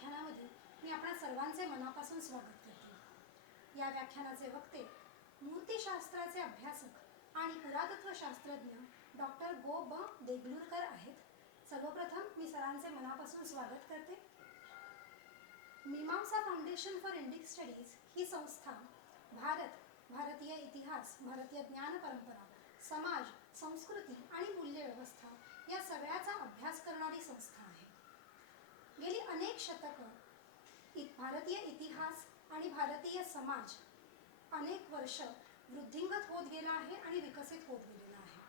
व्याख्यानामध्ये मी आपणा सर्वांचे मनापासून स्वागत करते। या व्याख्यानाचे वक्ते मूर्तिशास्त्राचे अभ्यासक आणि पुरातत्व शास्त्रज्ञ डॉक्टर गो ब देगलूरकर आहेत। सर्वप्रथम मी सरांचे मनापासून स्वागत करते। मीमांसा फाउंडेशन फॉर इंडिक स्टडीज ही संस्था भारत, भारतीय इतिहास, भारतीय ज्ञान परंपरा, समाज, संस्कृती आणि मूल्यव्यवस्था या सगळ्याचा अभ्यास करणारी संस्था आहे। गेली अनेक शतकं भारतीय इतिहास आणि भारतीय समाज अनेक वर्ष वृद्धिंगत होत गेला आहे आणि विकसित होत गेलेला आहे।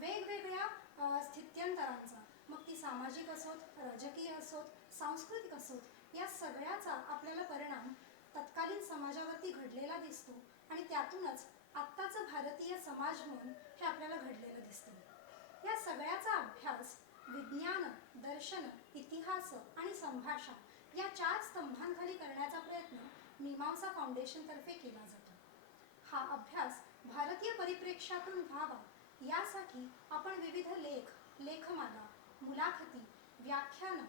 वेगवेगळ्या स्थित्यंतरांचा, मग ती सामाजिक असोत, राजकीय असोत, सांस्कृतिक असोत, या सगळ्याचा आपल्याला परिणाम तत्कालीन समाजावरती घडलेला दिसतो आणि त्यातूनच आत्ताचं भारतीय समाजमन हे आपल्याला घडलेलं दिसतं। या सगळ्याचा अभ्यास विज्ञान, दर्शन, इतिहास आणि संभाषण या 4 स्तंभांखाली करण्याचा प्रयत्न मीमांसा फाउंडेशनतर्फे केला जातो। हा अभ्यास भारतीय परिप्रेक्ष्यातून व्हावा यासाठी आपण विविध लेख, लेखमाला, मुलाखती, व्याख्यानं,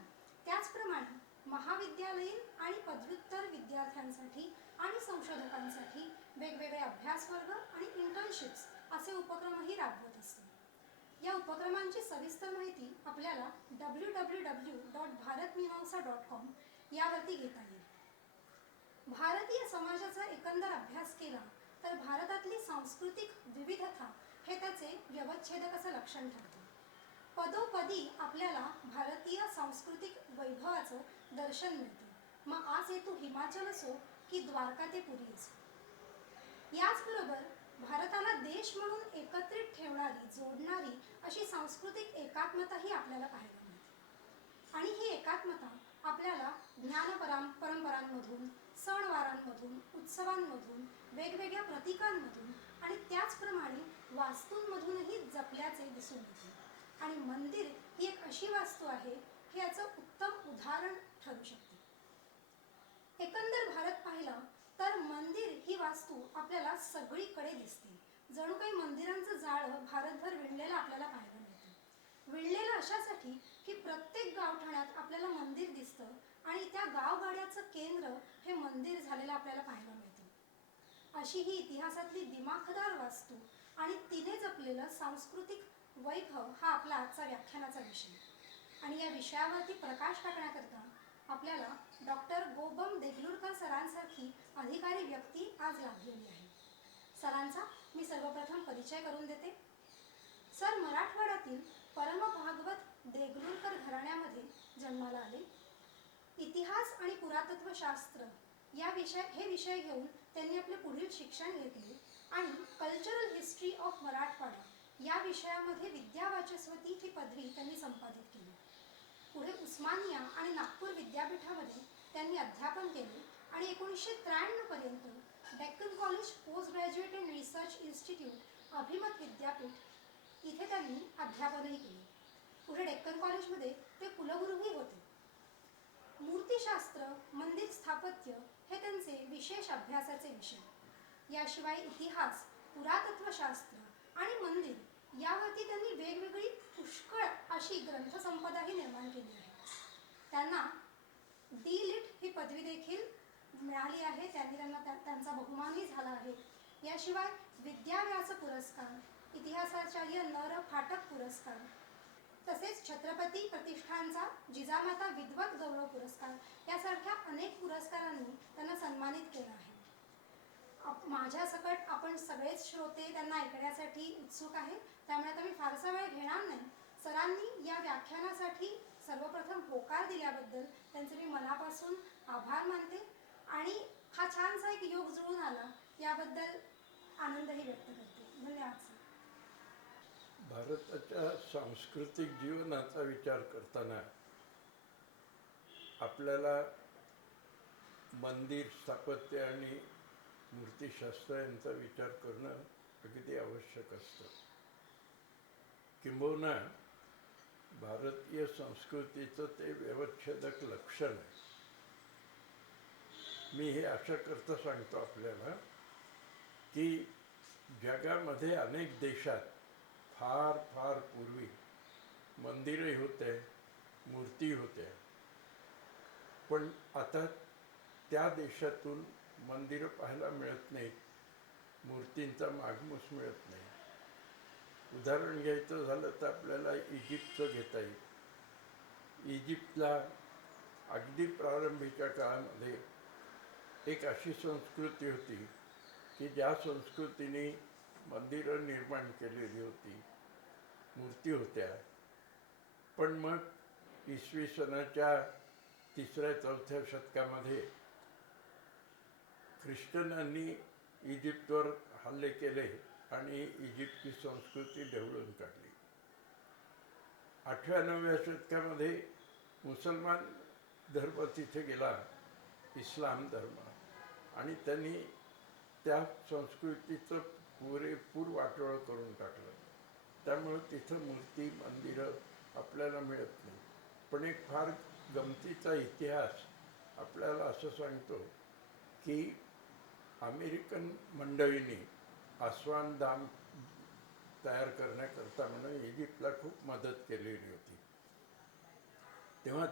त्याचप्रमाणे महाविद्यालयीन आणि पदव्युत्तर विद्यार्थ्यांसाठी आणि संशोधकांसाठी वेगवेगळे अभ्यासवर्ग आणि इंटर्नशिप्स असे उपक्रमही राबवत असतो। या उपक्रमांची सविस्तर माहिती आपल्याला www.bharatmeemamsa.com यावरती घेता येईल। भारतीय समाजाचा एकंदर अभ्यास केला तर भारतातली सांस्कृतिक विविधता हे त्याचे व्यवच्छेदक असं लक्षण ठरतं। पदोपदी आपल्याला भारतीय सांस्कृतिक वैभवाचं दर्शन मिळतं। मग आज हेतू हिमाचल असो की द्वारका ते पुरी असो। याचबरोबर भारताला देश म्हणून एकत्रित ठेवणारी, जोडणारी अशी सांस्कृतिक एकात्मताही आपल्याला पाहायला मिळते। आणि ही एकात्मता आपल्याला ज्ञान परंपरांमधून, सणवारांमधून, उत्सवांमधून, वेगवेगळ्या प्रतीकांमधून आणि त्याचप्रमाणे वास्तूंमधूनही जपल्याचे दिसून येते। आणि मंदिर ही एक अशी वास्तू आहे हे याचं उत्तम उदाहरण ठरू शकते। एकंदर भारत पाहिला तर मंदिर ही वास्तू आपल्याला सगळीकडे दिसते। जणू काही मंदिरांचं जाळं भारतभर विणलेलं आपल्याला पाहायला मिळतं। विणलेलं अशासाठी की प्रत्येक गावठाण्यात आपल्याला मंदिर दिसतं आणि त्या गावगाड्याचं केंद्र हे मंदिर झालेलं आपल्याला पाहायला मिळतं। अशी ही इतिहासातली दिमाखदार वास्तू आणि तिने जपलेलं सांस्कृतिक वैभव हा आपला आजचा व्याख्यानाचा विषय। आणि या विषयावरती प्रकाश टाकण्याकरता आपल्याला डॉक्टर गोबम देगलूरकर सरांसारखी अधिकारी व्यक्ती आज लाभलेली आहे। सरांचा मी सर्वप्रथम परिचय करून देते। सर मराठवाड्यातील परमभागवत देगलूरकर घराण्यामध्ये जन्माला आले। इतिहास आणि पुरातत्व शास्त्र हे विषय घेऊन त्यांनी आपले पुढील शिक्षण घेतले आणि कल्चरल हिस्ट्री ऑफ मराठवाडा या विषयामध्ये विद्यावाचस्पती ही पदवी त्यांनी संपादित केली। पुढे उस्मानिया आणि नागपूर विद्यापीठामध्ये त्यांनी अध्यापन केले आणि 1993 पर्यंत Deccan college post graduate and research institute अभिमत विद्यापीठ इथे त्यांनी अध्यापनही केले। पुढे डेक्कन कॉलेजमध्ये ते कुलगुरूही होते। मूर्तिशास्त्र, मंदिर स्थापत्य हे त्यांचे विशेष अभ्यासाचे विषय। याशिवाय इतिहास, पुरातत्वशास्त्र आणि मंदिर यावरती त्यांनी वेगवेगळी पुष्कळ अशी ग्रंथसंपदाही निर्माण केली आहे। त्यांना डी.लिट ही पदवी देखील मिळाली आहे। त्यांचा बहुमानही झाला आहे। याशिवाय विद्याव्यास पुरस्कार, इतिहासाचार्य नर फाटक पुरस्कार, तसेच छत्रपती प्रतिष्ठानचा जिजामाता विद्वत गौरव पुरस्कार यासारख्या अनेक पुरस्कारांनी त्यांना सन्मानित केलं आहे। माझ्या सकट आपण सगळेच श्रोते त्यांना ऐकण्यासाठी उत्सुक आहे, त्यामुळे आता मी फारसा वेळ घेणार नाही। सरांनी या व्याख्यानासाठी सर्वप्रथम होकार दिल्याबद्दल त्यांचे मी मनापासून आभार मानते आणि हा छानसा एक योग जुळून आला याबद्दल आनंदही व्यक्त करते। धन्यवाद सर। भारताच्या सांस्कृतिक जीवनाचा विचार करताना आपल्याला मंदिर स्थापत्य आणि मूर्तिशास्त्र यांचा विचार करणं अगदी आवश्यक असतं। किंबहुना भारतीय संस्कृतीचं ते व्यवच्छेदक लक्षण आहे। मी हे आशा करता सांगतो आपल्याला की जगामध्ये अनेक देशात फार फार पूर्वी मंदिरही होते, मूर्ती होत्या, पण आता त्या देशातून मंदिरं पाहायला मिळत नाहीत, मूर्तींचा मागमूस मिळत नाही. उदाहरण घ्यायचं झालं तर आपल्याला इजिप्तचं घेता येईल. इजिप्तला अगदी प्रारंभीच्या काळामध्ये एक अशी संस्कृती होती की ज्या संस्कृतीने मंदिरं निर्माण केलेली होती, मूर्ती होत्या. पण मग इसवी सनाच्या 3ऱ्या-4थ्या शतकामध्ये ख्रिश्चनांनी इजिप्तवर हल्ले केले आणि इजिप्तची संस्कृती ढवळून काढली. 8व्या-9व्या शतकामध्ये मुसलमान धर्म तिथे गेला, इस्लाम धर्म, आणि त्यांनी त्या संस्कृतीचं पुरेपूर वाटोळं करून टाकलं. त्यामुळं तिथं मूर्ती मंदिरं आपल्याला मिळत नाही. पण एक फार गमतीचा इतिहास आपल्याला असं सांगतो की अमेरिकन मंडळींनी अस्वान दाम तयार करण्याकरता म्हणून इजिप्तला खूप मदत केलेली होती. तेव्हा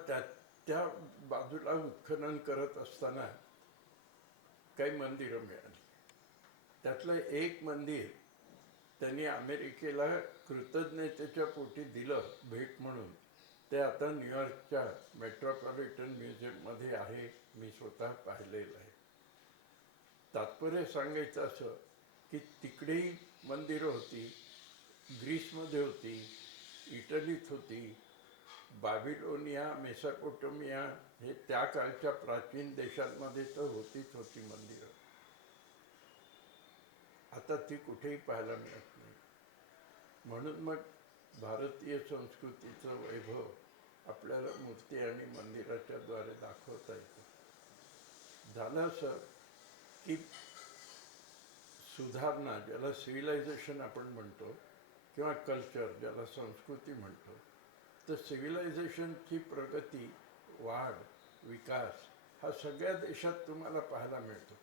त्या बाजूला उत्खनन करत असताना काही मंदिरं मिळाली. त्यातलं एक मंदिर त्यांनी अमेरिकेला कृतज्ञतेच्या पोटी दिलं भेट म्हणून. ते आता न्यूयॉर्कच्या मेट्रोपॉलिटन म्युझियममध्ये आहे. मी स्वतः पाहिलेलं आहे. तात्पर्य सांगायचं असं की तिकडेही मंदिरं होती, ग्रीसमध्ये होती, इटलीत होती, बाबिलोनिया, मेसोपोटेमिया हे त्या काळच्या प्राचीन देशांमध्ये तर होतीच होती मंदिरं. आता ती कुठेही पाहायला मिळत नाही. म्हणून मग भारतीय संस्कृतीचं वैभव आपल्याला मूर्ती आणि मंदिराच्या द्वारे दाखवता येतं. झालं असं की सुधारणा, ज्याला सिव्हिलायझेशन आपण म्हणतो, किंवा कल्चर ज्याला संस्कृती म्हणतो, तर सिव्हिलायझेशनची प्रगती, वाढ, विकास हा सगळ्या देशात तुम्हाला पाहायला मिळतो.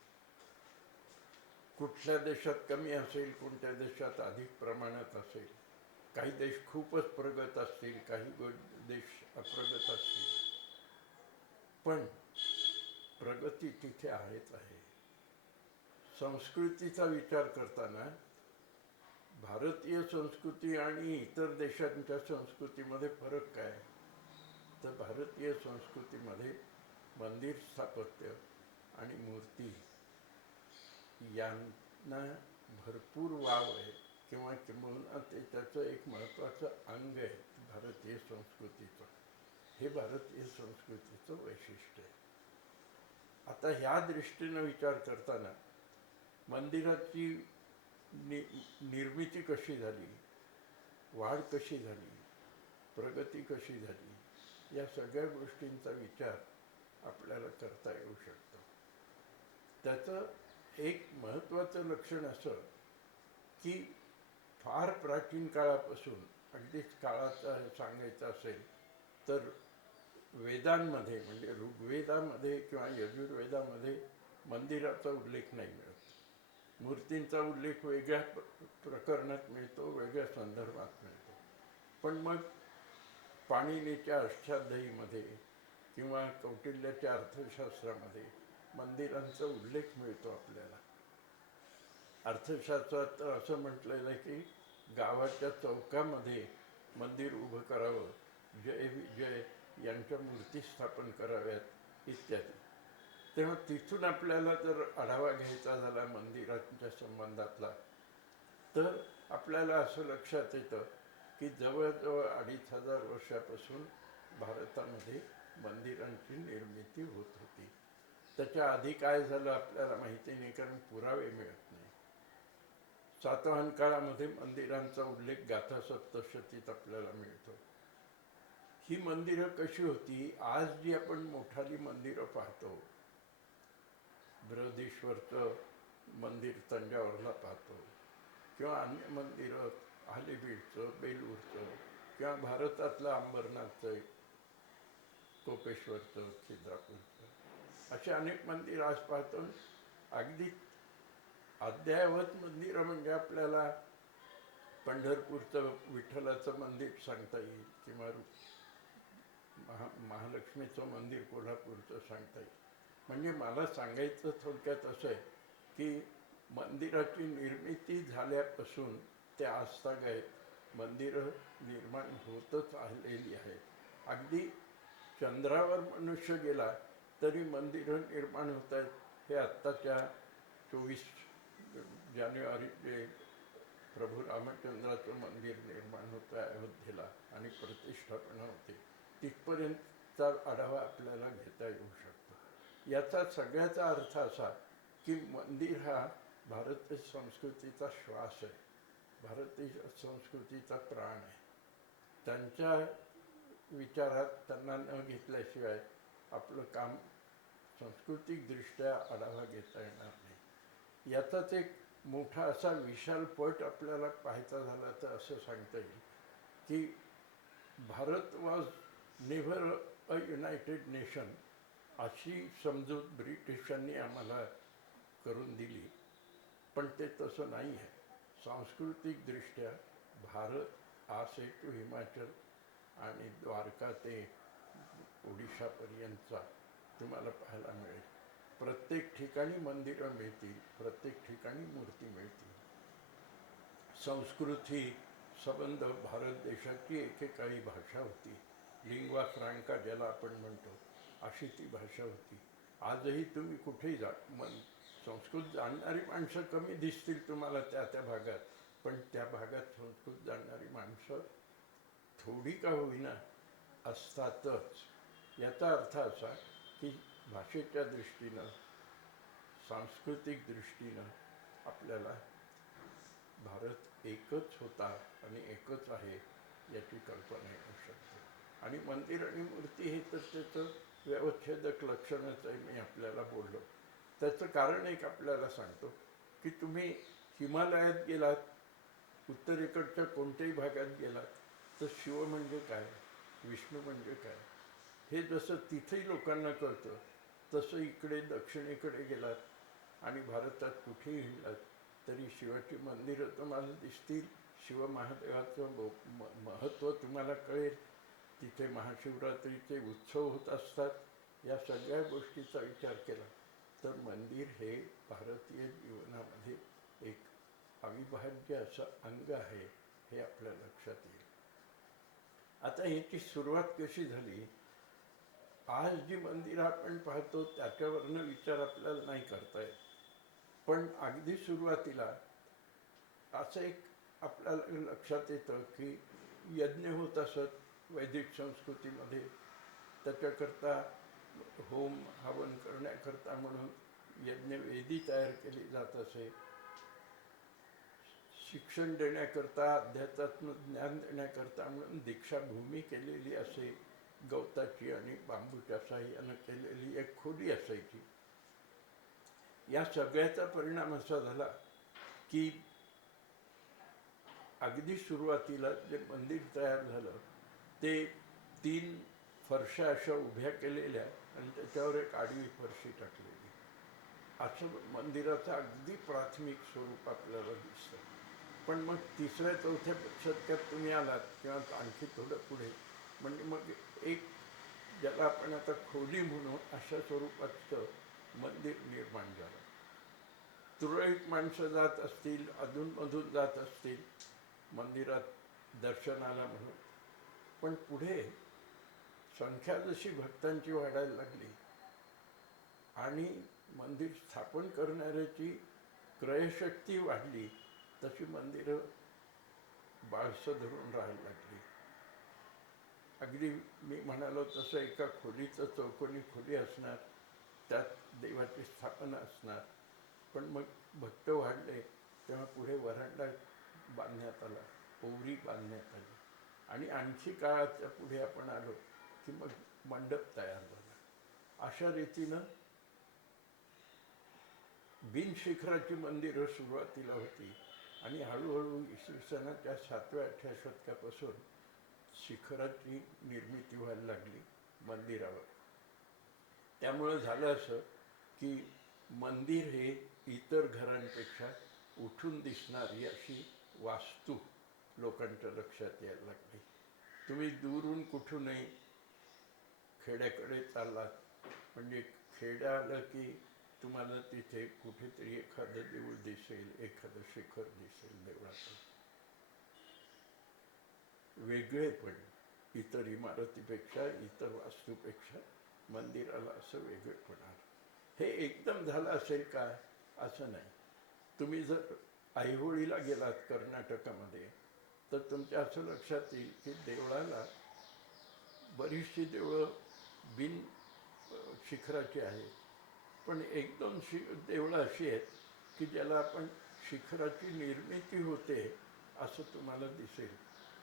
कुठल्या देशात कमी असेल, कोणत्या देशात अधिक प्रमाणात असेल. काही देश खूपच प्रगत असतील, काही देश अप्रगत असतील, पण प्रगती तिथे आहेच आहे. संस्कृतीचा विचार करताना भारतीय संस्कृती आणि इतर देशांच्या संस्कृतीमध्ये फरक काय? तर भारतीय संस्कृतीमध्ये मंदिर स्थापत्य आणि मूर्ती यांना भरपूर वाव आहे, किंवा किंबहुना ते त्याचं एक महत्त्वाचं अंग आहे भारतीय संस्कृतीचं. हे भारतीय संस्कृतीचं वैशिष्ट्य आहे. आता ह्या दृष्टीनं विचार करताना मंदिराची निर्मिती कशी झाली, वाढ कशी झाली, प्रगती कशी झाली, या सगळ्या गोष्टींचा विचार आपल्याला करता येऊ शकतो. त्याचं एक महत्त्वाचं लक्षण असं की फार प्राचीन काळापासून, अगदीच काळाचं सांगायचं असेल तर वेदांमध्ये, म्हणजे ऋग्वेदामध्ये किंवा यजुर्वेदामध्ये मंदिराचा उल्लेख नाही मिळत. मूर्तींचा उल्लेख वेगळ्या प्रकरणात मिळतो, वेगळ्या संदर्भात मिळतो. पण मग पाणिनीच्या अष्टाध्यायीमध्ये किंवा कौटिल्याच्या अर्थशास्त्रामध्ये मंदिरांचा उल्लेख मिळतो आपल्याला. अर्थशास्त्रात असं म्हटलेलं आहे की गावाच्या चौकामध्ये मंदिर उभं करावं, जय विजय यांच्या मूर्ती स्थापन कराव्यात इत्यादी. तेव्हा तिथून आपल्याला जर आढावा घ्यायचा झाला मंदिरांच्या संबंधातला, तर आपल्याला असं लक्षात येतं की जवळजवळ 2500 वर्षापासून भारतामध्ये मंदिरांची निर्मिती होत होती. त्याच्या आधी काय झालं आपल्याला माहिती नाही, कारण पुरावे मिळत नाही. सातवाहन काळामध्ये मंदिरांचा उल्लेख गाथा सप्तशतीत आपल्याला मिळतो. ही मंदिरं कशी होती? आज जी आपण मोठाली मंदिरं पाहतो, बृहदीश्वरचं मंदिर तंजावरला पाहतो, किंवा अन्य मंदिरं अलिबीडचं, बेलूरचं, किंवा भारतातलं अंबरनाथचं, कोपेश्वरचं, खिद्रापूरचं, अशी अनेक मंदिरं आज पाहतो. अगदी अद्ययावत मंदिरं म्हणजे आपल्याला पंढरपूरचं विठ्ठलाचं मंदिर सांगता येईल, किंवा महालक्ष्मीचं मंदिर कोल्हापूरचं सांगता येईल. म्हणजे मला सांगायचं थोडक्यात असं आहे की मंदिराची निर्मिती झाल्यापासून ते आजतागायत मंदिरं निर्माण होतच आलेली आहेत. अगदी चंद्रावर मनुष्य गेला तरी मंदिरं निर्माण होत आहेत. हे आत्ताच्या 24 जानेवारी जे प्रभू रामचंद्राचं मंदिर निर्माण होतं आहे अयोध्येला आणि प्रतिष्ठापना होते तिथपर्यंतचा आढावा आपल्याला घेता येऊ शकतो. याचा सगळ्याचा अर्थ असा की मंदिर हा भारतीय संस्कृतीचा श्वास आहे, भारतीय संस्कृतीचा प्राण आहे. त्यांच्या विचारात त्यांना न घेतल्याशिवाय आपलं काम सांस्कृतिकदृष्ट्या आढावा घेता येणार नाही. याचाच एक मोठा असा विशाल पट आपल्याला पाहायचा झाला तर असं सांगता येईल की Bharat was never a United nation अशी समजूत ब्रिटिशांनी आम्हाला करून दिली, पण ते तसं नाही आहे. सांस्कृतिकदृष्ट्या भारत आज टू हिमाचल आणि द्वारका ते ओडिशापर्यंतचा तुम्हाला पाहायला मिळेल. प्रत्येक ठिकाणी मंदिरं मिळतील, प्रत्येक ठिकाणी मूर्ती मिळतील. संस्कृत ही संबंध भारत देशाची एकेकाळी भाषा होती. लिंग्वा फ्रांका ज्याला आपण म्हणतो अशी ती भाषा होती. आजही तुम्ही कुठेही जा, संस्कृत जाणणारी माणसं कमी दिसतील तुम्हाला त्या त्या भागात, पण त्या भागात संस्कृत जाणणारी माणसं थोडी का होईना असतातच. याचा अर्थ असा की भाषेच्या दृष्टीनं, सांस्कृतिक दृष्टीनं आपल्याला भारत एकच होता आणि एकच आहे याची कल्पना येऊ शकते. आणि मंदिर आणि मूर्ती हे तर त्याचं व्यवच्छेदक लक्षणच आहे. मी आपल्याला बोललो त्याचं कारण एक आपल्याला सांगतो की तुम्ही हिमालयात गेलात, उत्तरेकडच्या कोणत्याही भागात गेलात तर शिव म्हणजे काय, विष्णू म्हणजे काय हे जसं तिथेही लोकांना कळतं, तसं इकडे दक्षिणेकडे गेलात आणि भारतात कुठेही हिंडलात तरी शिवाची मंदिरं तुम्हाला दिसतील. शिव महादेवाचं महत्त्व तुम्हाला कळेल. तिथे महाशिवरात्रीचे उत्सव होत असतात. या सगळ्या गोष्टीचा विचार केला तर मंदिर हे भारतीय जीवनामध्ये एक अविभाज्य असं अंग आहे हे आपल्या लक्षात येईल. आता याची सुरुवात कशी झाली? आज जी मंदिरं आपण पाहतो त्याच्यावरनं विचार आपल्याला नाही करता येत, पण अगदी सुरुवातीला असं एक आपल्याला लक्षात येतं की यज्ञ होत असत वैदिक संस्कृतीमध्ये. त्याच्याकरता होम हवन करण्याकरता म्हणून यज्ञवेदी तयार केली जात असे. शिक्षण देण्याकरता, अध्यात्मात्म ज्ञान देण्याकरता म्हणून दीक्षाभूमी केलेली असे. गवताची आणि बांबूच्या साह्यानं केलेली एक खोली असायची. या सगळ्याचा परिणाम असा झाला की अगदी सुरुवातीला जे मंदिर तयार झालं ते 3 फरशा अशा उभ्या केलेल्या आणि त्याच्यावर एक आडवी फरशी टाकलेली, असं मंदिराचं अगदी प्राथमिक स्वरूप आपल्याला दिसतं. पण मग 3ऱ्या-4थ्या शतकात तुम्ही आलात किंवा आणखी थोडं पुढे, म्हणजे मग एक ज्याला आपण आता खोली म्हणू अशा स्वरूपाचं मंदिर निर्माण झालं. तुरळक माणसं जात असतील, अधूनमधून जात असतील मंदिरात दर्शनाला म्हणून, पण पुढे संख्या जशी भक्तांची वाढायला लागली आणि मंदिर स्थापन करणाऱ्याची क्रयशक्ती वाढली तशी मंदिरं बाळसं धरून राहायला लागली. अगदी मी म्हणालो तसं एका खोलीचं चौकोनी खोली असणार, त्यात देवाची स्थापना असणार. पण मग भक्त वाढले तेव्हा पुढे वरांडा बांधण्यात आला, ओवरी बांधण्यात आली आणि आणखी काळाच्या पुढे आपण आलो की मग मंडप तयार झाला. अशा रीतीनं बिनशिखराची मंदिरं सुरुवातीला होती आणि हळूहळू इसवी सनाच्या 7व्या-8व्या शतकापासून शिखराची निर्मिती व्हायला लागली मंदिरावर. त्यामुळं झालं असं की मंदिर हे इतर घरांपेक्षा उठून दिसणारी अशी वास्तू लोकांच्या लक्षात यायला लागली. तुम्ही दूरून कुठूनही खेड्याकडे चाललात म्हणजे खेडं आलं की तुम्हाला तिथे कुठेतरी एखादं देऊळ दिसेल, एखादं शिखर दिसेल देवळाचं. वेगळेपण इतर इमारतीपेक्षा, इतर वास्तूपेक्षा मंदिराला असं वेगळेपण आलं. हे एकदम झालं असेल काय असं नाही. तुम्ही जर ऐहोळीला गेलात कर्नाटकामध्ये तर तुमच्या असं लक्षात येईल की देवळाला बरीचशी देवळं बिन शिखराची आहेत, पण एक दोन देवळं अशी आहेत की ज्याला आपण शिखराची निर्मिती होते असं तुम्हाला दिसेल.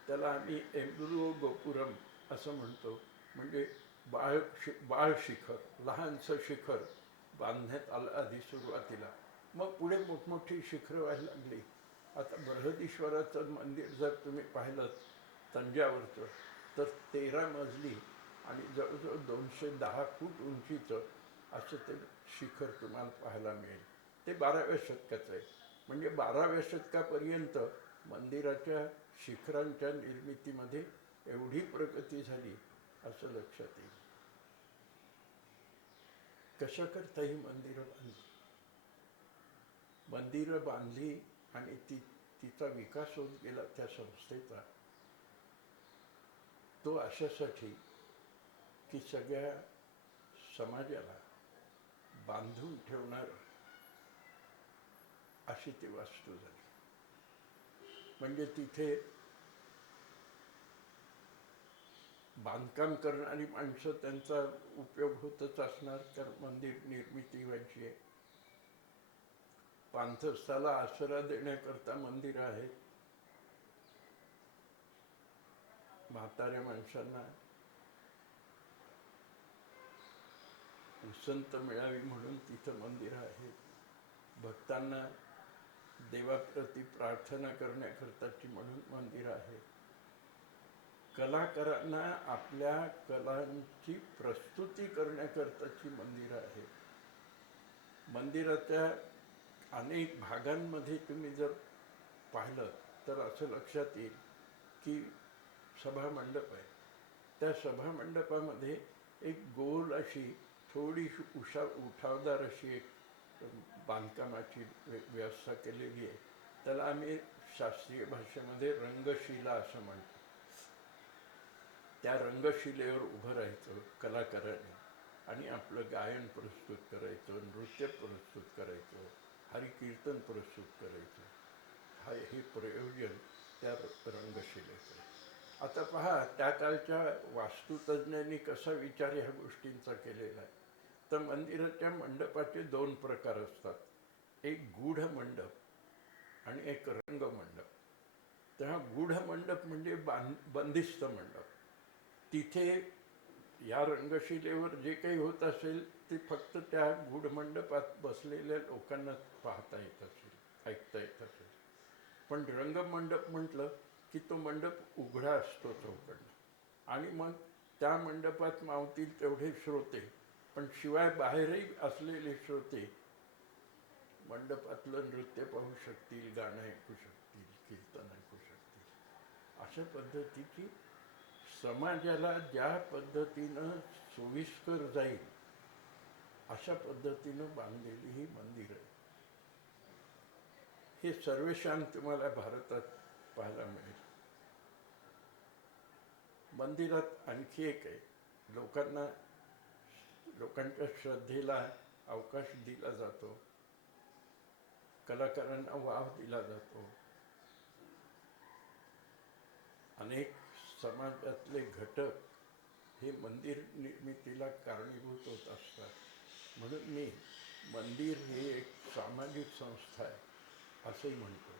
त्याला आम्ही एम्ब्रो गोपुरम असं म्हणतो. म्हणजे बाळ शिखर, लहानसं शिखर बांधण्यात आलं आधी सुरुवातीला, मग पुढे मोठमोठी शिखरं व्हायला लागली. आता बृहदीश्वराचं मंदिर जर तुम्ही पाहिलं तंजावरचं तर 13 मजली आणि जवळजवळ 210 फूट उंचीचं असं ते शिखर तुम्हाला पाहायला मिळेल. ते 12व्या शतकाचं आहे. म्हणजे 12व्या शतकापर्यंत मंदिराच्या शिखरांच्या निर्मितीमध्ये एवढी प्रगती झाली असं लक्षात येईल. कशा करता ही मंदिरं बांधली आणि तिचा विकास होत गेला त्या संस्थेचा. तो अशासाठी की सगळ्या समाजाला बांधून ठेवणार अशी ती वास्तू झाली. म्हणजे तिथे बांधकाम करणारी माणसं त्यांचा उपयोग होतच असणार, तर मंदिर निर्मिती व्हायची आहे. पांथस्थाला आसरा देण्याकरता मंदिरं आहेत. म्हाताऱ्या माणसांना उसंत मिळावी म्हणून तिथं मंदिरं आहेत. भक्तांना देवाप्रती प्रार्थना करण्याकरताची म्हणून मंदिरं आहेत. कलाकारांना आपल्या कलांची प्रस्तुती करण्याकरताची मंदिरं आहेत. मंदिराच्या अनेक भागांमध्ये तुम्ही जर पाहिलं तर असं लक्षात येईल की सभामंडप आहे. त्या सभामंडपामध्ये एक गोल अशी थोडीशी उठावदार अशी एक बांधकामाची व्यवस्था केलेली आहे. त्याला आम्ही शास्त्रीय भाषेमध्ये रंगशिला असं म्हणतो. त्या रंगशिलेवर उभं राहायचं कलाकारांनी आणि आपलं गायन प्रस्तुत करायचं, नृत्य प्रस्तुत करायचं, हरिकीर्तन प्रस्तुत करायचं. हे प्रयोजन त्या रंगशिलेचं. आता पहा त्या काळच्या वास्तुतज्ञांनी कसा विचार ह्या गोष्टींचा केलेला आहे. तर मंदिराच्या मंडपाचे 2 प्रकार असतात. एक गूढ मंडप आणि एक रंगमंडप. तेव्हा गूढ मंडप म्हणजे बंदिस्त मंडप. तिथे या रंगशिलेवर जे काही होत असेल ते फक्त त्या गूढ मंडपात बसलेल्या लोकांना पाहता येत असेल, ऐकता येत असेल. पण रंगमंडप म्हटलं की तो मंडप उघडा असतो चौकडनं आणि मग त्या मंडपात मावतील तेवढे श्रोते, पण शिवाय बाहेरही असलेले श्रोते मंडपातलं नृत्य पाहू शकतील, गाणं ऐकू शकतील, कीर्तन ऐकू शकतील. अशा पद्धतीची समाजाला ज्या पद्धतीनं सोयीस्कर जाईल अशा पद्धतीनं बांधलेली ही मंदिर आहे. हे सर्वेशान तुम्हाला भारतात पाहायला मिळेल. मंदिरात आणखी एक आहे. लोकांच्या श्रद्धेला अवकाश दिला जातो, कलाकारांना वाव दिला जातो. अनेक समाजातले घटक हे मंदिर निर्मितीला कारणीभूत होत असतात. म्हणून मी मंदिर हे एक सामाजिक संस्था आहे असंही म्हणतो.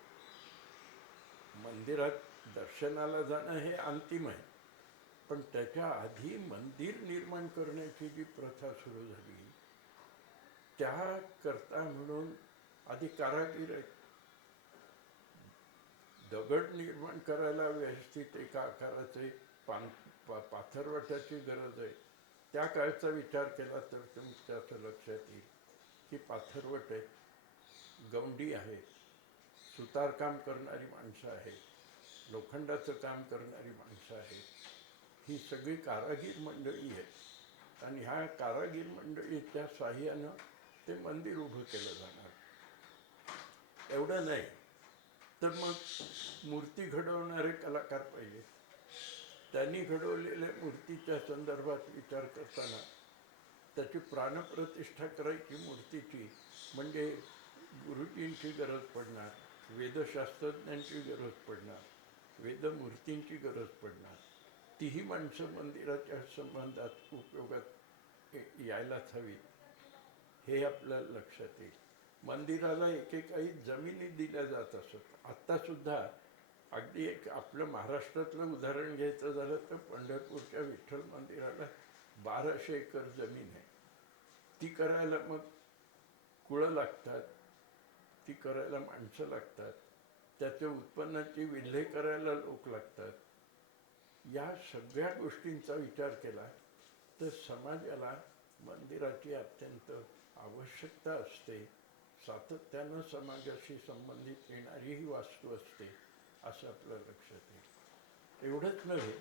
मंदिरात दर्शनाला जाणं हे अंतिम आहे, पण त्याच्या आधी मंदिर निर्माण करण्याची जी प्रथा सुरू झाली त्याकरता म्हणून आधी कारागीर आहेत. दगड निर्माण करायला व्यवस्थित एका आकाराचे पाथरवट्याची गरज आहे. त्या काळचा विचार केला तर तुमच्या असं लक्षात येईल की पाथरवट आहे, गवंडी आहे, सुतारकाम करणारी माणसं आहेत, लोखंडाचं काम करणारी माणसं आहेत. ही सगळी कारागीर मंडळी आहेत. आणि ह्या कारागीर मंडळीच्या साह्यानं ते मंदिर उभं केलं जाणार. एवढं नाही तर मग मूर्ती घडवणारे कलाकार पाहिजे. त्यांनी घडवलेल्या मूर्तीच्या संदर्भात विचार करताना त्याची प्राणप्रतिष्ठा करायची मूर्तीची म्हणजे गुरुजींची गरज पडणार, वेदशास्त्रज्ञांची गरज पडणार, वेदमूर्तींची गरज पडणार. तीही माणसं मंदिराच्या संबंधात उपयोगात यायलाच हवीत हे आपल्याला लक्षात येईल. मंदिराला एकेकाळी जमिनी दिल्या जात असत. आत्तासुद्धा अगदी एक आपलं महाराष्ट्रातलं उदाहरण घ्यायचं झालं तर पंढरपूरच्या विठ्ठल मंदिराला 1200 एकर जमीन आहे. ती करायला मग कुळं लागतात, ती करायला माणसं लागतात, त्याच्या उत्पन्नाची विल्हे करायला लोक लागतात. या सगळ्या गोष्टींचा विचार केला तर समाजाला मंदिराची अत्यंत आवश्यकता असते. सातत्यानं समाजाशी संबंधित येणारी ही वास्तू असते असं आपलं लक्षात येईल. एवढंच नव्हे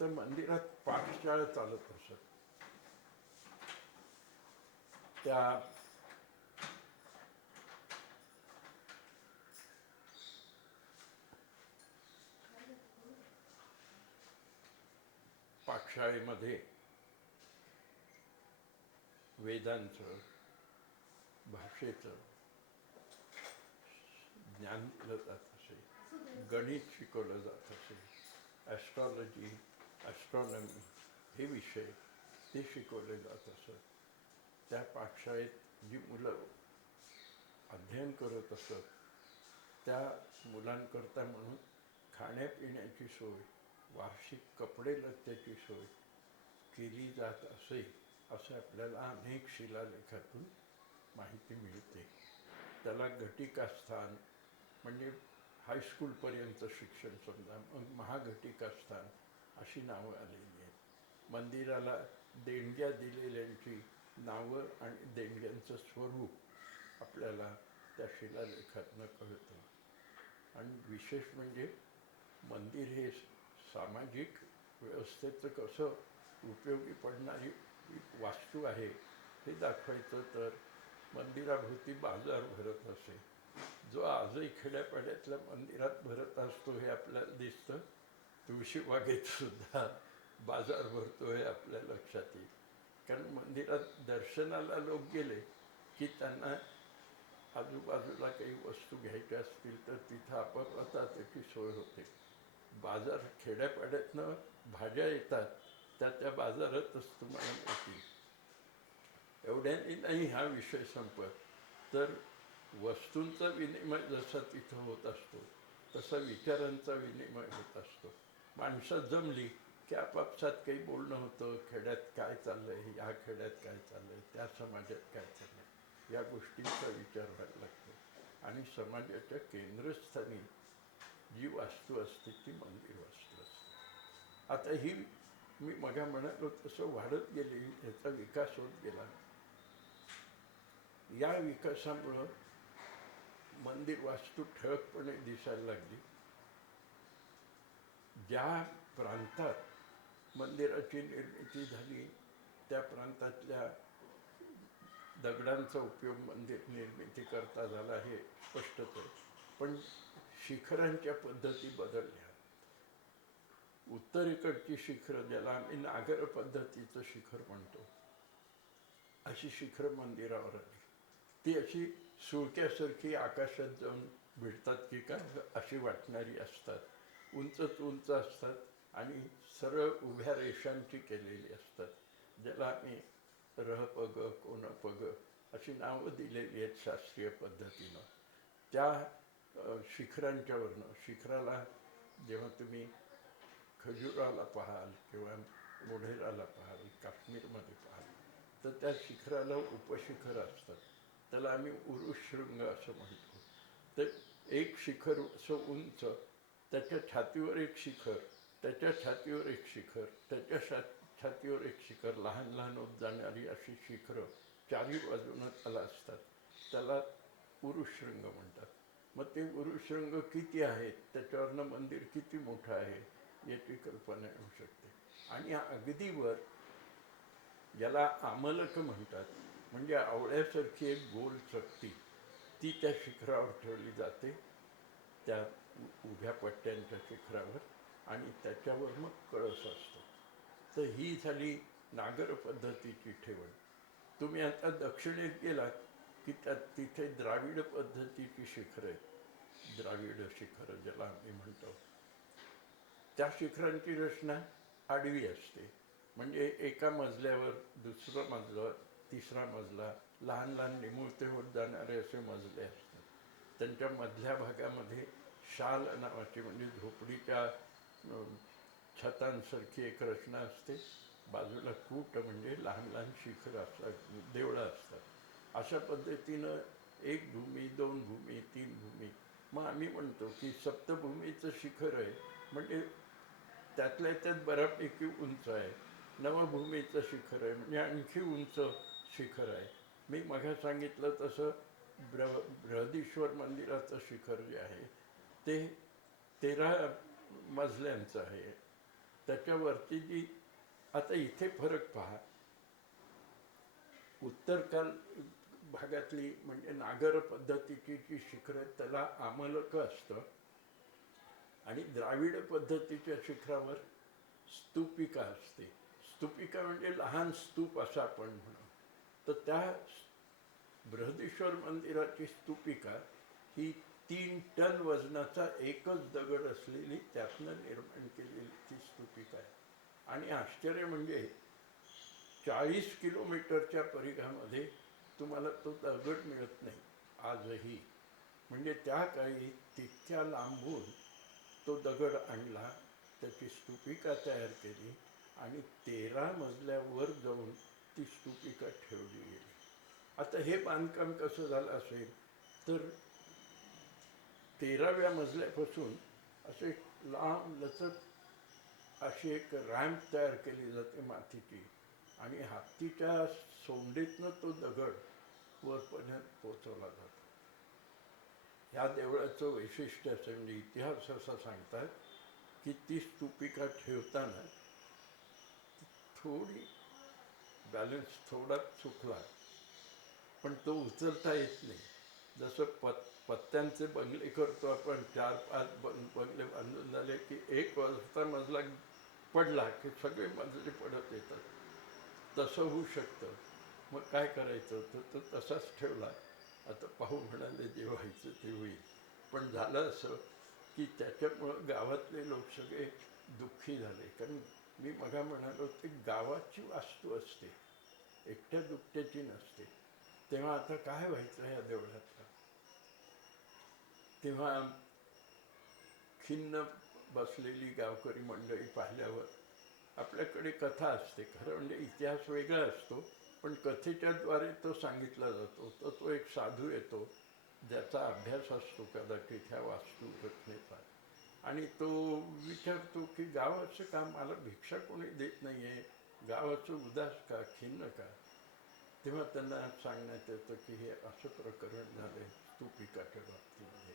तर मंदिरात पाठशाळा चालत असत. त्या पाठशाळेमध्ये वेदांचं, भाषेचं ज्ञान दिलं जात असे, गणित शिकवलं जात असे, ॲस्ट्रॉलॉजी, ॲस्ट्रॉनॉमी हे विषय ते शिकवले जात असत. त्या पाठशाळेत जी मुलं अध्ययन करत असत त्या मुलांकरता म्हणून खाण्यापिण्याची सोय, वार्षिक कपडे लत्त्याची सोय केली जात असे असं आपल्याला अनेक शिलालेखातून माहिती मिळते. त्याला घटिकास्थान म्हणजे हायस्कूलपर्यंत शिक्षण समजा, मग महाघटिकास्थान अशी नावं आलेली आहेत. मंदिराला देणग्या दिलेल्यांची नावं आणि देणग्यांचं स्वरूप आपल्याला त्या शिलालेखातनं कळतं. आणि विशेष म्हणजे मंदिर हे सामाजिक व्यवस्थेचं कसं उपयोगी पडणारी वास्तू आहे हे दाखवायचं तर मंदिराभोवती बाजार भरत असे, जो आजही खेड्यापाड्यातल्या मंदिरात भरत असतो हे आपल्याला दिसतं. तुळशीबागेत सुद्धा बाजार भरतो हे आपल्या लक्षात येईल. कारण मंदिरात दर्शनाला लोक गेले की त्यांना आजूबाजूला काही वस्तू घ्यायच्या असतील तर तिथं आपापसात त्याची सोय होते. बाजार खेड्यापाड्यातनं भाज्या येतात त्या बाजारातच तुम्हाला मिळतील. एवढ्याने नाही हा विषय संपत, तर वस्तूंचा विनिमय जसा तिथं होत असतो तसा विचारांचा विनिमय होत असतो. माणसं जमली की आपापसात काही बोलणं होतं. खेड्यात काय चाललंय, या खेड्यात काय चाललंय, त्या समाजात काय चाललंय, या गोष्टींचा विचार व्हायला लागतो. आणि समाजाच्या केंद्रस्थानी जी वास्तू असते ती मंदिर वास्तू असते. आता ही मी मगा म्हणालो तसं वाढत गेली, याचा विकास होत गेला. या विकासामुळं मंदिर वास्तू ठळकपणे दिसायला लागली. ज्या प्रांतात मंदिराची निर्मिती झाली त्या प्रांतातल्या दगडांचा उपयोग मंदिर निर्मिती करता झाला हे स्पष्टच आहे. पण शिखरांच्या पद्धती बदलल्या. उत्तरेकडची शिखरं, ज्याला आम्ही नागर पद्धतीचं शिखर म्हणतो, अशी शिखरं मंदिरावर आली. ती अशी सुळक्यासारखी आकाशात जाऊन भिडतात की काय अशी वाटणारी असतात. उंचच उंच असतात आणि सरळ उभ्या रेषांची केलेली असतात, ज्याला आम्ही रहपग, कोनपग अशी नावं दिलेली आहेत शास्त्रीय पद्धतीनं. त्या शिखरांच्यावरनं, शिखराला जेव्हा तुम्ही खजुराला पाहाल किंवा मोढेराला पाहाल, काश्मीरमध्ये पाहाल, तर त्या शिखराला उपशिखर असतात. त्याला आम्ही उरुशृंग असं म्हणतो. तर एक शिखर असं उंच, त्याच्या छातीवर एक शिखर, त्याच्या छातीवर एक शिखर, त्याच्या छातीवर एक शिखर, लहान लहान होत जाणारी अशी शिखरं चारी बाजूनं त्याला असतात. त्याला उरुशृंग म्हणतात. मग ते उरुशृंग किती आहेत, त्याच्यावरनं मंदिर किती मोठं आहे याची कल्पना येऊ शकते. आणि अगदी वर याला आमलक म्हणतात. म्हणजे आवळ्यासारखी एक गोल चकती ती त्या शिखरावर ठेवली जाते, त्या उभ्या पट्ट्यांच्या शिखरावर, आणि त्याच्यावर मग कळस असतो. तर ही झाली नागर पद्धतीची ठेवण. तुम्ही आता दक्षिणेत गेलात की तिथे द्राविड पद्धतीची शिखरं आहेत. द्राविड शिखर ज्याला आम्ही म्हणतो, त्या शिखरांची रचना आडवी असते. म्हणजे एका मजल्यावर दुसरा मजला, तिसरा मजला, लहान लहान निमुळते होत जाणारे असे मजले असतात. त्यांच्या मधल्या भागामध्ये शाल नावाची, म्हणजे झोपडीच्या छतांसारखी एक रचना असते. बाजूला कूट, म्हणजे लहान लहान शिखरं असतात, देवळं असतात. अशा पद्धतीनं एक भूमी, दोन भूमी, तीन भूमी. मग आम्ही म्हणतो की सप्तभूमीचं शिखर आहे, म्हणजे त्यातल्या त्यात बऱ्यापैकी उंच आहे. नवभूमीचं शिखर आहे, म्हणजे आणखी उंच शिखर आहे. मी मघा सांगितलं तसं बृहदीश्वर मंदिराचं शिखर जे आहे ते 13 मजल्यांचं आहे. त्याच्यावरची जी, आता इथे फरक पहा, उत्तर भागातली म्हणजे नागर पद्धतीची जी शिखरं आहेत त्याला आमलक असतं, आणि द्राविड पद्धतीच्या शिखरावर स्तूपिका असते. स्तूपिका म्हणजे लहान स्तूप असं आपण म्हणू. तर त्या बृहदीश्वर मंदिराची स्तूपिका ही 3 टन वजनाचा एकच दगड असलेली, त्यातनं निर्माण केलेली ती स्तूपिका आहे. आणि आश्चर्य म्हणजे 40 किलोमीटरच्या परिघामध्ये तुम्हाला तो दगड मिळत नाही आजही. म्हणजे त्या काळी तितक्या लांबून तो दगड आणला, त्याची स्तूपिका तयार केली, आणि 13 मजल्यावर जाऊन ती स्तूपिका ठेवली गेली. आता हे बांधकाम कसं झालं असेल तर 13व्या मजल्यापासून असे लांब लचक अशी एक रॅम्प तयार केली जाते मातीची, आणि हत्तीच्या सोंडीतनं तो दगड वरपर्यंत पोचवला जातो. ह्या देवळाचं वैशिष्ट्य असं, म्हणजे इतिहास असा सांगतात की ती स्तूपिका ठेवताना थोडी बॅलन्स थोडा चुकला, पण तो उचलता येत नाही. जसं पत्त्यांचे बंगले करतो आपण, 4-5 बंगले बांधून झाले की एक मजला पडला की सगळे मजले पडत येतात, तसं होऊ शकतं. मग काय करायचं, तर तो तसाच ठेवला. आता पाहू म्हणाले, जे व्हायचं ते होईल. पण झालं असं की त्याच्यामुळं गावातले लोक सगळे दुःखी झाले. कारण मी मघा म्हणालो, ते गावाची वास्तू असते, एकट्या दुकट्याची नसते. तेव्हा आता काय व्हायचं ह्या देवळाचं? तेव्हा खिन्न बसलेली गावकरी मंडळी पाहिल्यावर, आपल्याकडे कथा असते, खरं म्हणजे इतिहास वेगळा असतो, पण कथेच्या द्वारे तो सांगितला जातो. तर तो एक साधू येतो, ज्याचा अभ्यास असतो कदाचित ह्या वास्तू रचनेचा, आणि तो विचारतो की गावाचं काम, मला भिक्षा कोणी देत नाही आहे, गावाचं उदास का, खिन्न का? तेव्हा त्यांना सांगण्यात येतं की हे असं प्रकरण झालं स्तूपिकाच्या बाबतीमध्ये.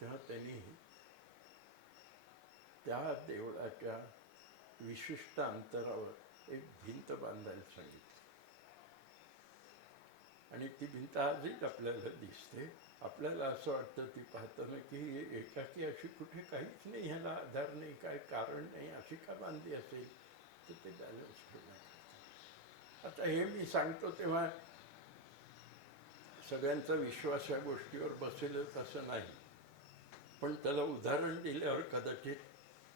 तेव्हा त्यांनी त्या देवळाच्या विशिष्ट अंतरावर एक भिंत बांधायला सांगितली, आणि ती भिंत आजही आपल्याला दिसते. आपल्याला असं वाटतं ती पाहताना की एकाकी अशी कुठे काहीच नाही, ह्याला आधार नाही, काय कारण नाही, अशी का बांधली असेल, तर ते बॅलन्स ठेवण्यात. आता हे मी सांगतो तेव्हा सगळ्यांचा विश्वास या गोष्टीवर बसेलच असं नाही, पण त्याला उदाहरण दिल्यावर कदाचित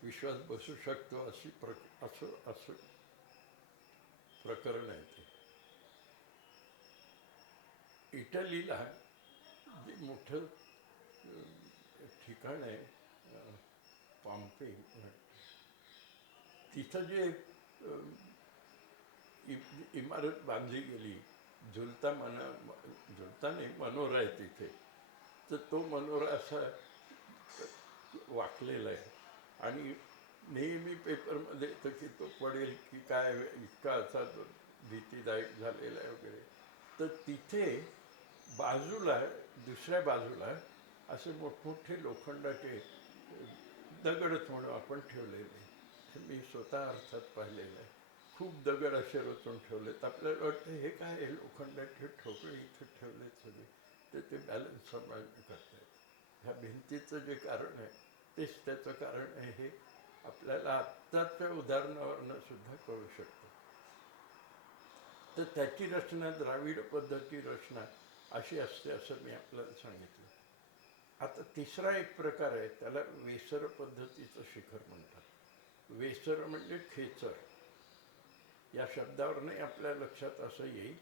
विश्वास बसू शकतो, असं प्रकरण आहे ते. इटलीला जे मोठं ठिकाण आहे, पॉम्पे, तिथं जे इमारत बांधली गेली, झुलता नाही, मनोरा आहे तिथे. तर तो मनोरा असा वाकलेला आहे, आणि नेहमी पेपरमध्ये येतं की तो पडेल की काय, इतका असा भीतीदायक झालेला आहे वगैरे. तर तिथे बाजूला, दुसऱ्या बाजूला असे मोठमोठे लोखंडाचे दगडच म्हणून आपण ठेवलेले. हे मी स्वतः अर्थात पाहिलेलं आहे. खूप दगड असे रचून ठेवलेत. आपल्याला वाटतं हे काय आहे, लोखंडाचे ठोकळे इथं ठेवलेत सगळे, तर ते बॅलन्स सांभाळून करतायत. ह्या भिंतीचं जे कारण आहे तेच त्याचं कारण आहे, हे आपल्याला आत्ताच्या उदाहरणावरनं सुद्धा कळू शकतं. तर त्याची रचना, द्राविड पद्धती रचना अशी असते असं मी आपल्याला सांगितलं. आता तिसरा एक प्रकार आहे, त्याला वेसर पद्धतीचं शिखर म्हणतात. वेसर म्हणजे खेचर. या शब्दावरनंही आपल्या लक्षात असं येईल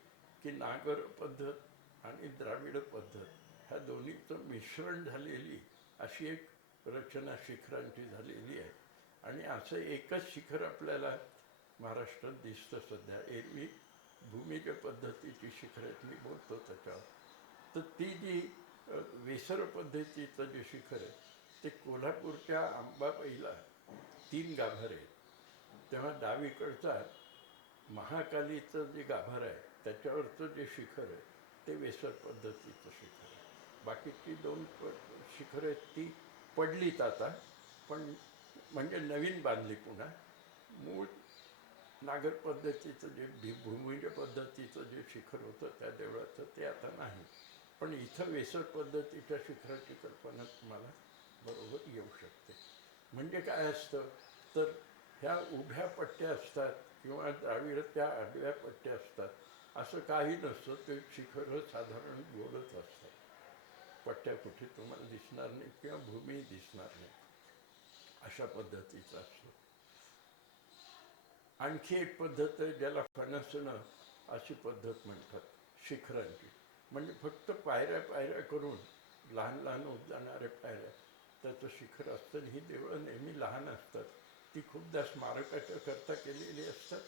की नागर पद्धत आणि द्राविड पद्धत ह्या दोन्हीचं मिश्रण झालेली अशी एक रचना शिखरांची झालेली आहे. आणि असं एकच शिखर आपल्याला महाराष्ट्रात दिसतं सध्या. एरवी भूमिज पद्धतीची शिखर आहेत, मी बोलतो त्याच्यावर. तर ती जी वेसर पद्धतीचं जे शिखर आहे ते कोल्हापूरच्या अंबाबाईला 3 गाभार आहेत. तेव्हा डावीकडचा महाकालीचं जे गाभार आहे त्याच्यावरचं जे शिखर आहे ते वेसर पद्धतीचं शिखर आहे. बाकीची 2 शिखरं आहेत ती पडलीत आता, पण म्हणजे नवीन बांधली पुन्हा. मूळ नागर पद्धतीचं जे भूमिज पद्धतीचं जे शिखर होतं त्या देवळाचं ते आता नाही. पण इथं वेसर पद्धतीच्या शिखराची कल्पना तुम्हाला बरोबर येऊ शकते. म्हणजे काय असतं तर ह्या उभ्या पट्ट्या असतात किंवा द्राविडच्या आडव्या पट्ट्या असतात, असं काही नसतं. ते शिखरं साधारण गोलच असतात. पट्ट्या कुठे तुम्हाला दिसणार नाही किंवा भूमी दिसणार नाही, अशा पद्धतीचं असतं. आणखी एक पद्धत आहे ज्याला फणसणं अशी पद्धत म्हणतात शिखरांची. म्हणजे फक्त पायऱ्या पायऱ्या करून लहान लहान होत जाणाऱ्या पायऱ्या त्याचं शिखर असतं. ही देवळं नेहमी लहान असतात. ती खूपदा स्मारकाच्या करता केलेली असतात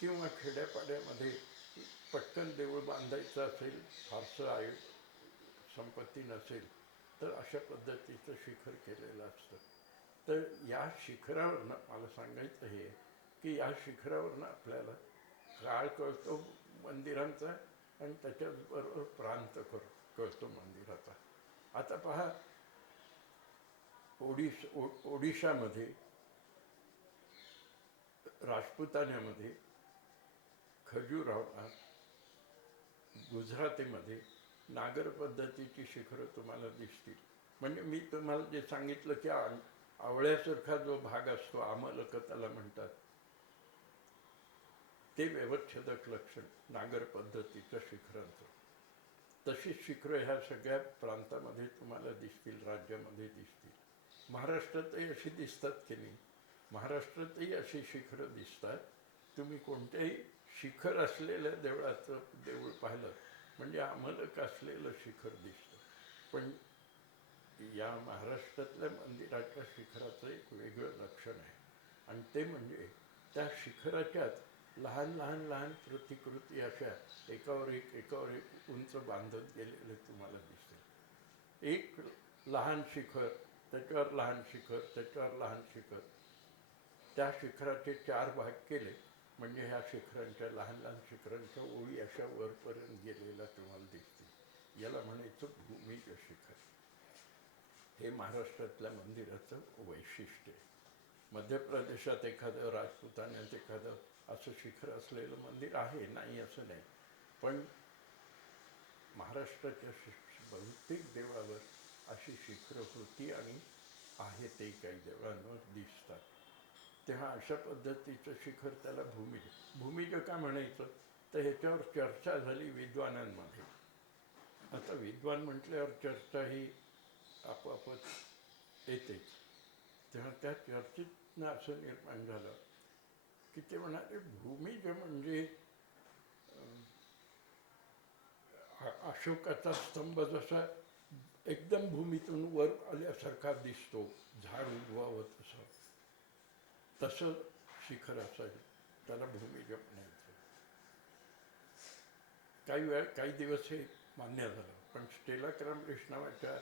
किंवा खेड्यापाड्यामध्ये पटकन देऊळ बांधायचं असेल, फारसं संपत्ती नसेल तर अशा पद्धतीचं शिखर केलेलं असतं. तर या शिखरावरनं मला सांगायचं हे की या शिखरावरनं आपल्याला काळ कळतो मंदिरांचा आणि त्याच्याबरोबर प्रांत कळतो मंदिराचा. आता पहा, ओडिशामध्ये, राजपुतान्यामध्ये, खजुराहोला, गुजरातीमध्ये नागर पद्धतीची शिखरं तुम्हाला दिसतील. म्हणजे मी तुम्हाला जे सांगितलं की आवळ्यासारखा जो भाग असतो, आमलक त्याला म्हणतात, ते व्यवच्छेदक लक्षण नागर पद्धतीच्या शिखरांचं. तशीच शिखरं ह्या सगळ्या प्रांतामध्ये तुम्हाला दिसतील, राज्यामध्ये दिसतील. महाराष्ट्रातही अशी दिसतात की नाही? महाराष्ट्रातही अशी शिखरं दिसतात. तुम्ही कोणत्याही शिखर असलेल्या देवळाचं देऊळ पाहिलं म्हणजे आमलक असलेलं शिखर दिसतं. पण या महाराष्ट्रातल्या मंदिराच्या शिखराचं एक वेगळं लक्षण आहे, आणि ते म्हणजे त्या शिखराच्याच लहान लहान लहान प्रतिकृती अशा एकावर एक उंच बांधत गेलेले तुम्हाला दिसतील. एक लहान शिखर, त्याच्यावर लहान शिखर, त्याच्यावर लहान शिखर. त्या शिखराचे 4 भाग केले म्हणजे ह्या शिखरांच्या लहान लहान शिखरांच्या ओळी अशा वरपर्यंत गेलेल्या तुम्हाला दिसतील. याला म्हणायचं भूमिज शिखर. हे महाराष्ट्रातल्या मंदिराचं वैशिष्ट्य आहे. मध्य प्रदेशात एखादं, राजपुतान्यात एखादं असं शिखर असलेलं मंदिर आहे, नाही असं नाही. पण महाराष्ट्राच्या बहुतेक देवळावर अशी शिखरं होती आणि आहे, ते काही देवळांवर दिसतात. तेव्हा अशा पद्धतीचं शिखर त्याला भूमिज का म्हणायचं तर ह्याच्यावर चर्चा झाली विद्वानांमध्ये. आता विद्वान म्हटल्यावर चर्चा ही आपोआपच येतेच. तेव्हा त्या चर्चेतनं असं निर्माण झालं की ते म्हणाले भूमिज म्हणजे अशोकाचा स्तंभ जसा एकदम भूमीतून वर आल्यासारखा दिसतो, झाड उगवावं तसं शिखर असायचं, त्याला भूमिज म्हणायचं. काही दिवस हे मान्य झालं. पण स्टेला क्रॅमरिश नावाच्या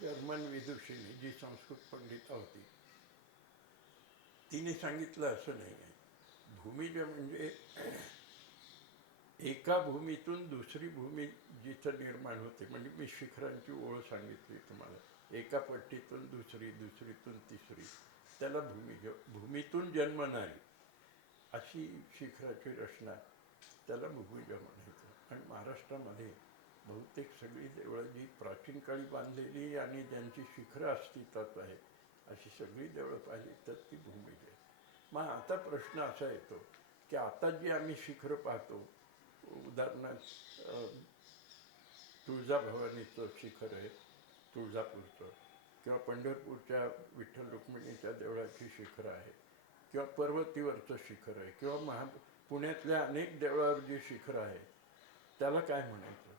जर्मन विदुषीने, जी संस्कृत पंडिता होती, तिने सांगितलं असं नाही आहे. भूमिज म्हणजे एका भूमीतून दुसरी भूमी जिथं निर्माण होते. म्हणजे मी शिखरांची ओळ सांगितली तुम्हाला, एका पट्टीतून दुसरी, दुसरीतून तिसरी, त्याला भूमिज. भूमीतून जन्मणारी अशी शिखराची रचना, त्याला भूमिजा म्हणायचं. आणि महाराष्ट्रामध्ये बहुतेक सगळी देवळं जी प्राचीन काळी बांधलेली आणि ज्यांची शिखरं अस्तित्वात आहेत, अशी सगळी देवळं पाहिली तर ती भूमिजा आहे. मग आता प्रश्न असा येतो की आता जी आम्ही शिखरं पाहतो, उदाहरणार्थ तुळजाभवानीचं शिखर आहे तुळजापूरचं, किंवा पंढरपूरच्या विठ्ठल रुक्मिणीच्या देवळाची शिखरं आहे, किंवा पर्वतीवरचं शिखर आहे, किंवा पुण्यातल्या अनेक देवळावर जी शिखरं आहे, त्याला काय म्हणायचं?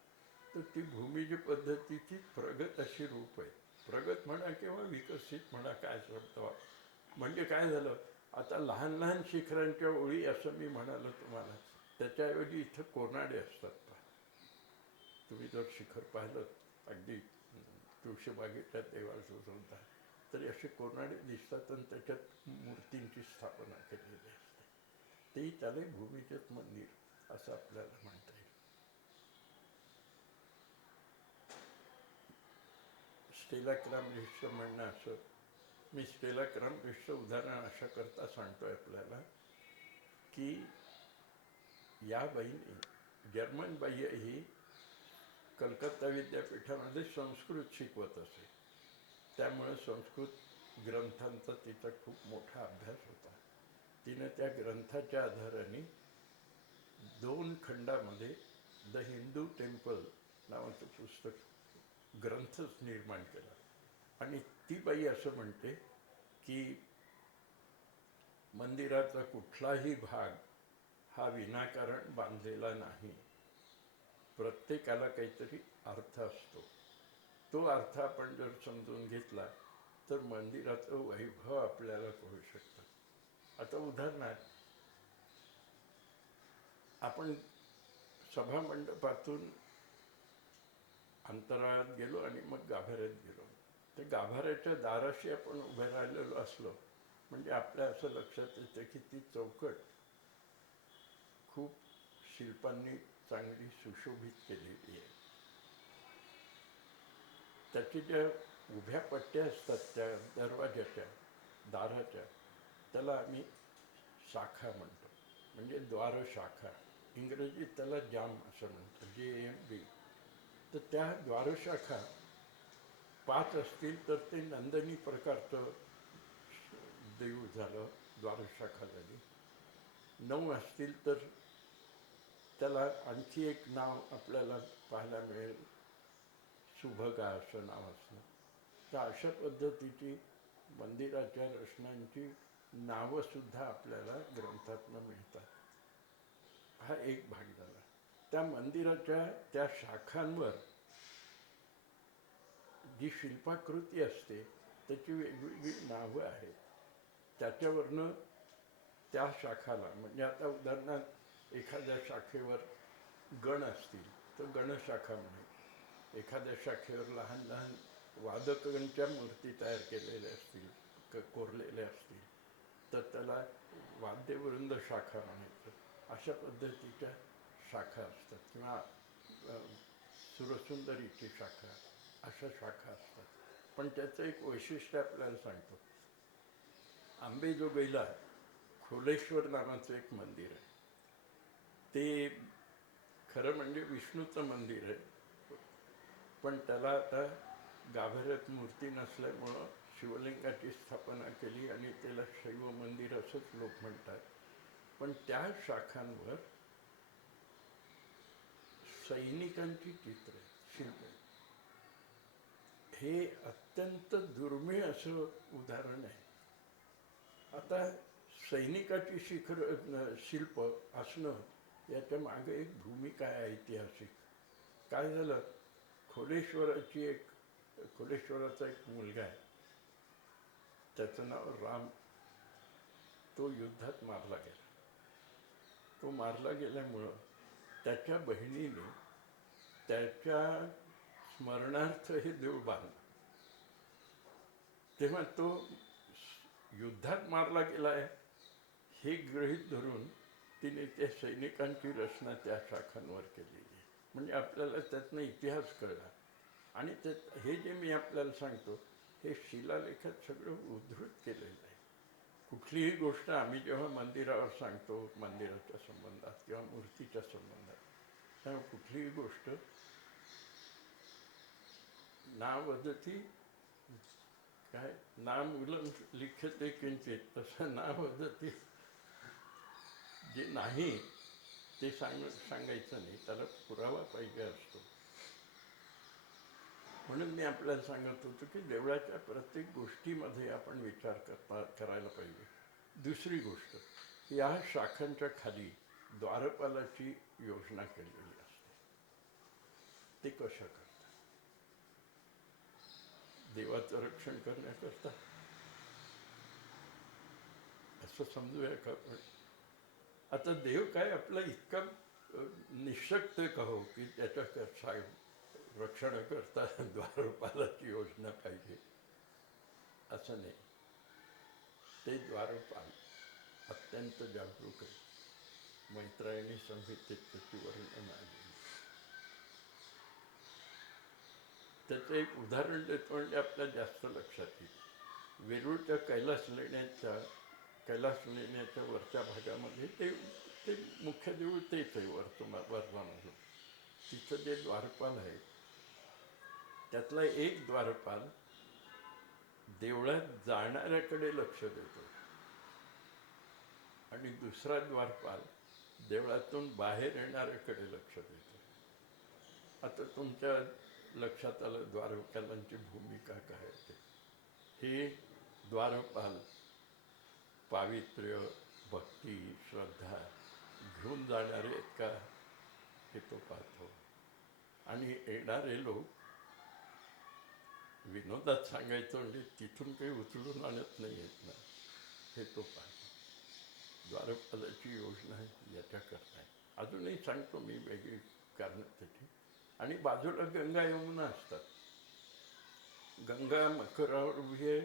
तर ती भूमिज पद्धतीची प्रगत अशी रूप आहे. प्रगत म्हणा किंवा विकसित म्हणा, काय शब्द म्हणजे काय झालं, आता लहान लहान शिखरांच्या ओळी असं मी म्हणालो तुम्हाला, त्याच्याऐवजी इथं कोनाडे असतात. तुम्ही जर शिखर पाहिलं अगदी तुळशीबागेच्या देवासुद्धा, तरी असे कोनाडे दिसतात आणि त्याच्यात मूर्तींची स्थापना केलेली असते. तेही त्याला भूमिगत मंदिर असं आपल्याला म्हणता येईल. स्टेला क्रामरिसचं म्हणणं असं, मी स्टेला क्रामरिसचं उदाहरण अशा करता सांगतोय आपल्याला की या बाईने, जर्मन बाई ही कलकत्ता विद्यापीठामध्ये संस्कृत शिकवत असे, त्यामुळे संस्कृत ग्रंथांचा तिचा खूप मोठा अभ्यास होता. तिने त्या ग्रंथाच्या आधाराने 2 खंडामध्ये द हिंदू टेम्पल नावाचं पुस्तक, ग्रंथच निर्माण केला. आणि ती बाई असं म्हणते की मंदिराचा कुठलाही भाग हा विनाकारण बांधलेला नाही, प्रत्येकाला काहीतरी अर्थ असतो. तो अर्थ आपण जर समजून घेतला तर मंदिराचं वैभव आपल्याला कळू शकतं. आता उदाहरणार्थ, आपण सभामंडपातून अंतराळात गेलो आणि मग गाभाऱ्यात गेलो. ते गाभाऱ्याच्या दाराशी आपण उभे राहिलेलो असलो म्हणजे आपल्या असं लक्षात येतं की ती चौकट खूप शिल्पांनी चांगली सुशोभित केलेली आहे. त्याची ज्या उभ्या पट्ट्या असतात त्या दरवाजाच्या दाराच्या, त्याला आम्ही शाखा म्हणतो, म्हणजे द्वारशाखा. इंग्रजीत त्याला जाम असं म्हणतो, JAMB. तर त्या द्वारशाखा 5 असतील तर ते नंदनी प्रकारचं देऊळ झालं, द्वारशाखा झाली. 9 असतील तर त्याला आणखी एक नाव आपल्याला पाहायला मिळेल, सुभगा असं नाव असतं. तर अशा पद्धतीची मंदिराच्या रचनांची नावंसुद्धा आपल्याला ग्रंथातनं मिळतात. हा एक भाग झाला. त्या मंदिराच्या त्या शाखांवर जी शिल्पाकृती असते त्याची वेगवेगळी नावं आहेत. त्याच्यावरनं त्या शाखाला, म्हणजे आता उदाहरणार्थ एखाद्या शाखेवर गण असतील तर गणशाखा म्हणून, एखाद्या शाखेवर लहान लहान वादकांच्या मूर्ती तयार केलेल्या असतील, कोरलेल्या असतील तर त्याला वाद्यवृंद शाखा म्हणायचं. अशा पद्धतीच्या शाखा असतात. किंवा सुरसुंदरीची शाखा, अशा शाखा असतात. पण त्याचं एक वैशिष्ट्य आपल्याला सांगतो. अंबेजोगाईला खोलेश्वर नावाचं एक मंदिर आहे. ते खरं म्हणजे विष्णूचं मंदिर आहे, पण त्याला आता गाभाऱ्यात मूर्ती नसल्यामुळं शिवलिंगाची स्थापना केली आणि त्याला शैव मंदिर असंच लोक म्हणतात. पण त्या शाखांवर सैनिकांची चित्र, शिल्प, हे अत्यंत दुर्मिळ असं उदाहरण आहे. आता सैनिकाची शिल्प असणं याच्या मागे एक भूमिका आहे ऐतिहासिक. काय झालं, खोलेश्वराचा एक मुलगा आहे, त्याचं नाव राम. तो युद्धात मारला गेला. तो मारला गेल्यामुळं त्याच्या बहिणीने त्याच्या स्मरणार्थ हे देऊळ बांधलं. तेव्हा तो युद्धात मारला गेला आहे हे गृहीत धरून तिने त्या सैनिकांची रचना त्या शाखांवर केलेली आहे. म्हणजे आपल्याला त्यातनं इतिहास कळला. आणि हे जे मी आपल्याला सांगतो हे शिलालेखात सगळं उद्धृत केलेलं आहे. कुठलीही गोष्ट आम्ही जेव्हा मंदिरावर सांगतो मंदिराच्या संबंधात किंवा मूर्तीच्या संबंधात, तेव्हा कुठलीही गोष्ट ना वदती, काय ना मूलं लिख्यते किंचित, तसं ना वदती, जे नाही ते सांगायचं नाही, त्याला पुरावा पाहिजे असतो. म्हणून मी आपल्याला सांगत होतो की देवळाच्या प्रत्येक गोष्टीमध्ये आपण विचार करायला पाहिजे. दुसरी गोष्ट, या शाखांच्या खाली द्वारपालाची योजना केलेली असते. ते कशा करतात? देवाचं रक्षण करण्याकरता असं समजूया का आपण? आता देव काय आपला इतका निशक्त का हो की त्याच्या रक्षणाकरता द्वारपालाची योजना पाहिजे, असं नाही. ते द्वारपाल अत्यंत जागरूक आहे. मैत्रायणी संहितेत त्याची वर्णन आली. त्याचं एक उदाहरण देतो म्हणजे आपल्या जास्त लक्षात येईल. वेरूळच्या कैलास लेण्याच्या वरच्या भागामध्ये ते मुख्य देऊळ तेच आहे. वर्धमानचं तिथं जे द्वारपाल आहे त्यातला एक द्वारपाल देवळात जाणाऱ्याकडे लक्ष देतो आणि दुसरा द्वारपाल देवळातून बाहेर येणाऱ्याकडे लक्ष देतो. आता तुमच्या लक्षात आलं द्वारपालांची भूमिका काय असते. हे द्वारपाल पावित्र्य, भक्ती, श्रद्धा घेऊन जाणारे आहेत का हे तो पाहतो. आणि येणारे लोक विनोदात सांगायचं म्हणजे तिथून काही उचलून आणत नाही आहेत ना, हे तो पाहतो. द्वारपालाची योजना याच्याकरता आहे. अजूनही सांगतो मी वेगळी कारणं त्याची. आणि बाजूला गंगा यमुना असतात. गंगा मकरावर उभी आहे,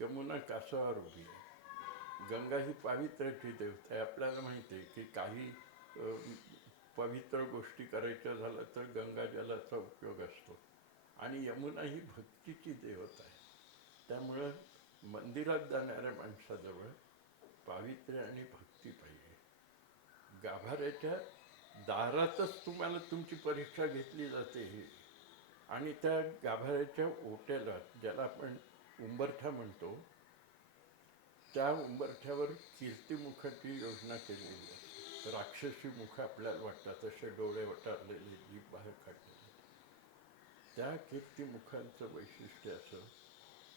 यमुना कासवावर उभी आहे. गंगा ही पावित्र्याची देवता आहे. आपल्याला माहिती आहे की काही पवित्र गोष्टी करायच्या झालं तर गंगा जलाचा उपयोग असतो. आणि यमुना ही भक्तीची देवता आहे. त्यामुळं मंदिरात जाणाऱ्या माणसाजवळ पावित्र्य आणि भक्ती पाहिजे. गाभाऱ्याच्या दारातच तुम्हाला तुमची परीक्षा घेतली जाते. आणि त्या गाभाऱ्याच्या ओट्याला, ज्याला आपण उंबरठा म्हणतो, त्या उंबरठ्यावर कीर्तिमुखाची योजना केलेली आहे. राक्षसी मुख आपल्याला वाटतात, असे डोळे वटारलेले, जीभ बाहेर काढलेले. त्या कीर्तिमुखांचं वैशिष्ट्य असं,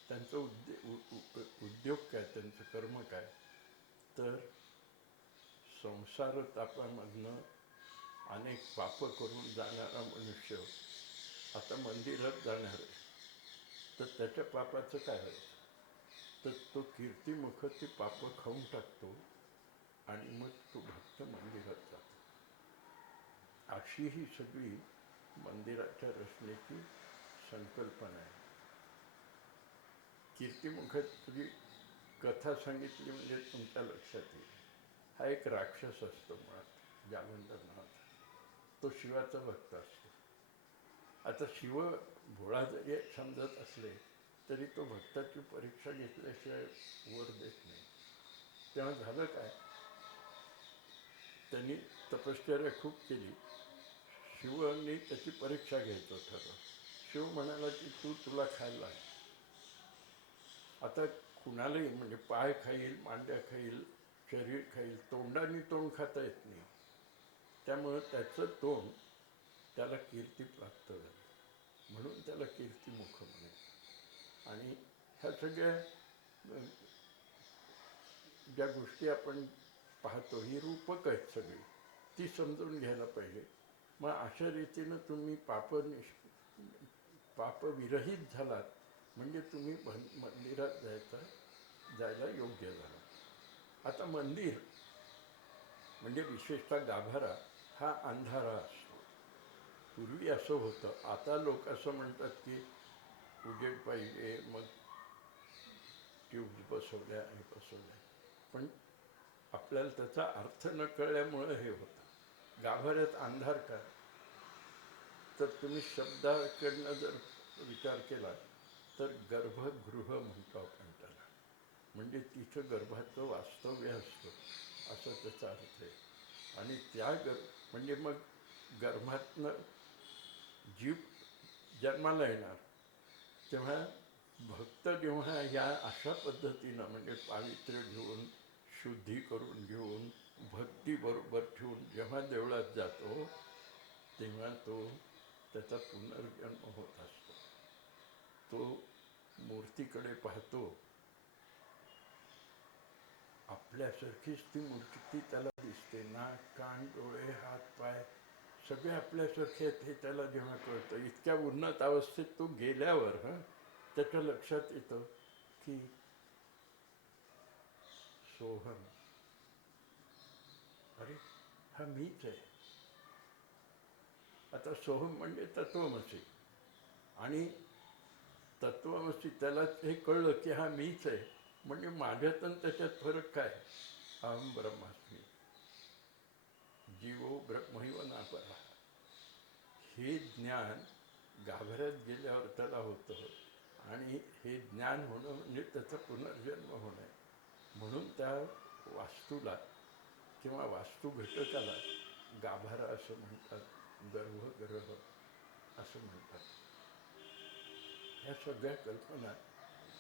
त्यांचं उद्योग काय, त्यांचं कर्म काय, तर संसार तापामधनं अनेक पापं करून जाणारा मनुष्य आता मंदिरात जाणार आहे, तर त्याच्या पापाचं काय आहे, तर तो कीर्तिमुख ती पापं खाऊन टाकतो आणि मग तो भक्त मंदिरात जातो. अशी ही सगळी मंदिराच्या रचनेची संकल्पना आहे. कीर्तिमुखाची कथा सांगितली म्हणजे तुमच्या लक्षात येईल. हा एक राक्षस असतो मुळात, जालंधर नावाचा. तो शिवाचा भक्त असतो. आता शिव भोळा जरी समजत असले तरी तो भक्ताची परीक्षा घेतल्याशिवाय वर देत नाही. तेव्हा झालं काय, त्यांनी तपश्चर्या खूप केली. शिवांनी त्याची परीक्षा घ्यायचं ठरवलं. शिव म्हणाला की तुला खायला आहे. आता कुणालाही म्हणजे पाय खाईल, मांड्या खाईल, शरीर खाईल, तोंडाने तोंड खाता येत नाही. त्यामुळं त्याचं तोंड त्याला कीर्ती प्राप्त झाली, म्हणून त्याला कीर्तिमुख म्हणे. आणि ह्या सगळ्या ज्या गोष्टी आपण पाहतो ही रूपक आहेत सगळी, ती समजून घ्यायला पाहिजे. मग अशा रीतीनं तुम्ही पापविरहित झालात म्हणजे तुम्ही मंदिरात जायला योग्य झाला. आता मंदिर म्हणजे विशेषतः गाभारा हा अंधारा असतो. पूर्वी असं होतं. आता लोक असं म्हणतात की उजेड पाहिजे, मग ट्यूब्स बसवल्या आणि बसवल्या. पण आपल्याला त्याचा अर्थ न कळल्यामुळं हे होतं. गाभाऱ्यात अंधार का, तर तुम्ही शब्दाकडनं जर विचार केला तर गर्भगृह म्हणतो आपण त्याला. म्हणजे तिथं गर्भाचं वास्तव्य असतं असं त्याचा अर्थ आहे. आणि त्या म्हणजे मग गर्भातनं जीव जन्माला येणार तेव्हा भक्त जेव्हा ह्या अशा पद्धतीनं म्हणजे पावित्र्य घेऊन शुद्धी करून घेऊन भक्तीबरोबर ठेवून जेव्हा देवळात जातो तेव्हा तो त्याचा पुनर्जन्म होत असतो. तो मूर्तीकडे पाहतो, आपल्यासारखीच ती मूर्ती त्याला दिसते. नाक, कान, डोळे, हात, पाय सगळे आपल्यासारखे आहेत हे त्याला जेव्हा कळतं. इतक्या उन्नत अवस्थेत तो गेल्यावर त्याच्या लक्षात येतं की सोहम, अरे हा मीच आहे. आता सोहम म्हणजे तत्वमसी, आणि तत्वमसी त्याला हे कळलं की हा मीच आहे. म्हणजे माझ्यात आणि त्याच्यात फरक काय? अहम ब्रह्मास्मी, जीवो ब्रह्मैव नापरः. हे ज्ञान गाभाऱ्यात गेल्यावर त्याला होतं, आणि हे ज्ञान होणं म्हणजे त्याचा पुनर्जन्म होणं आहे. म्हणून त्या वास्तूला किंवा वास्तू घटकाला गाभारा असं म्हणतात, गर्भगृह असं म्हणतात. ह्या सगळ्या कल्पना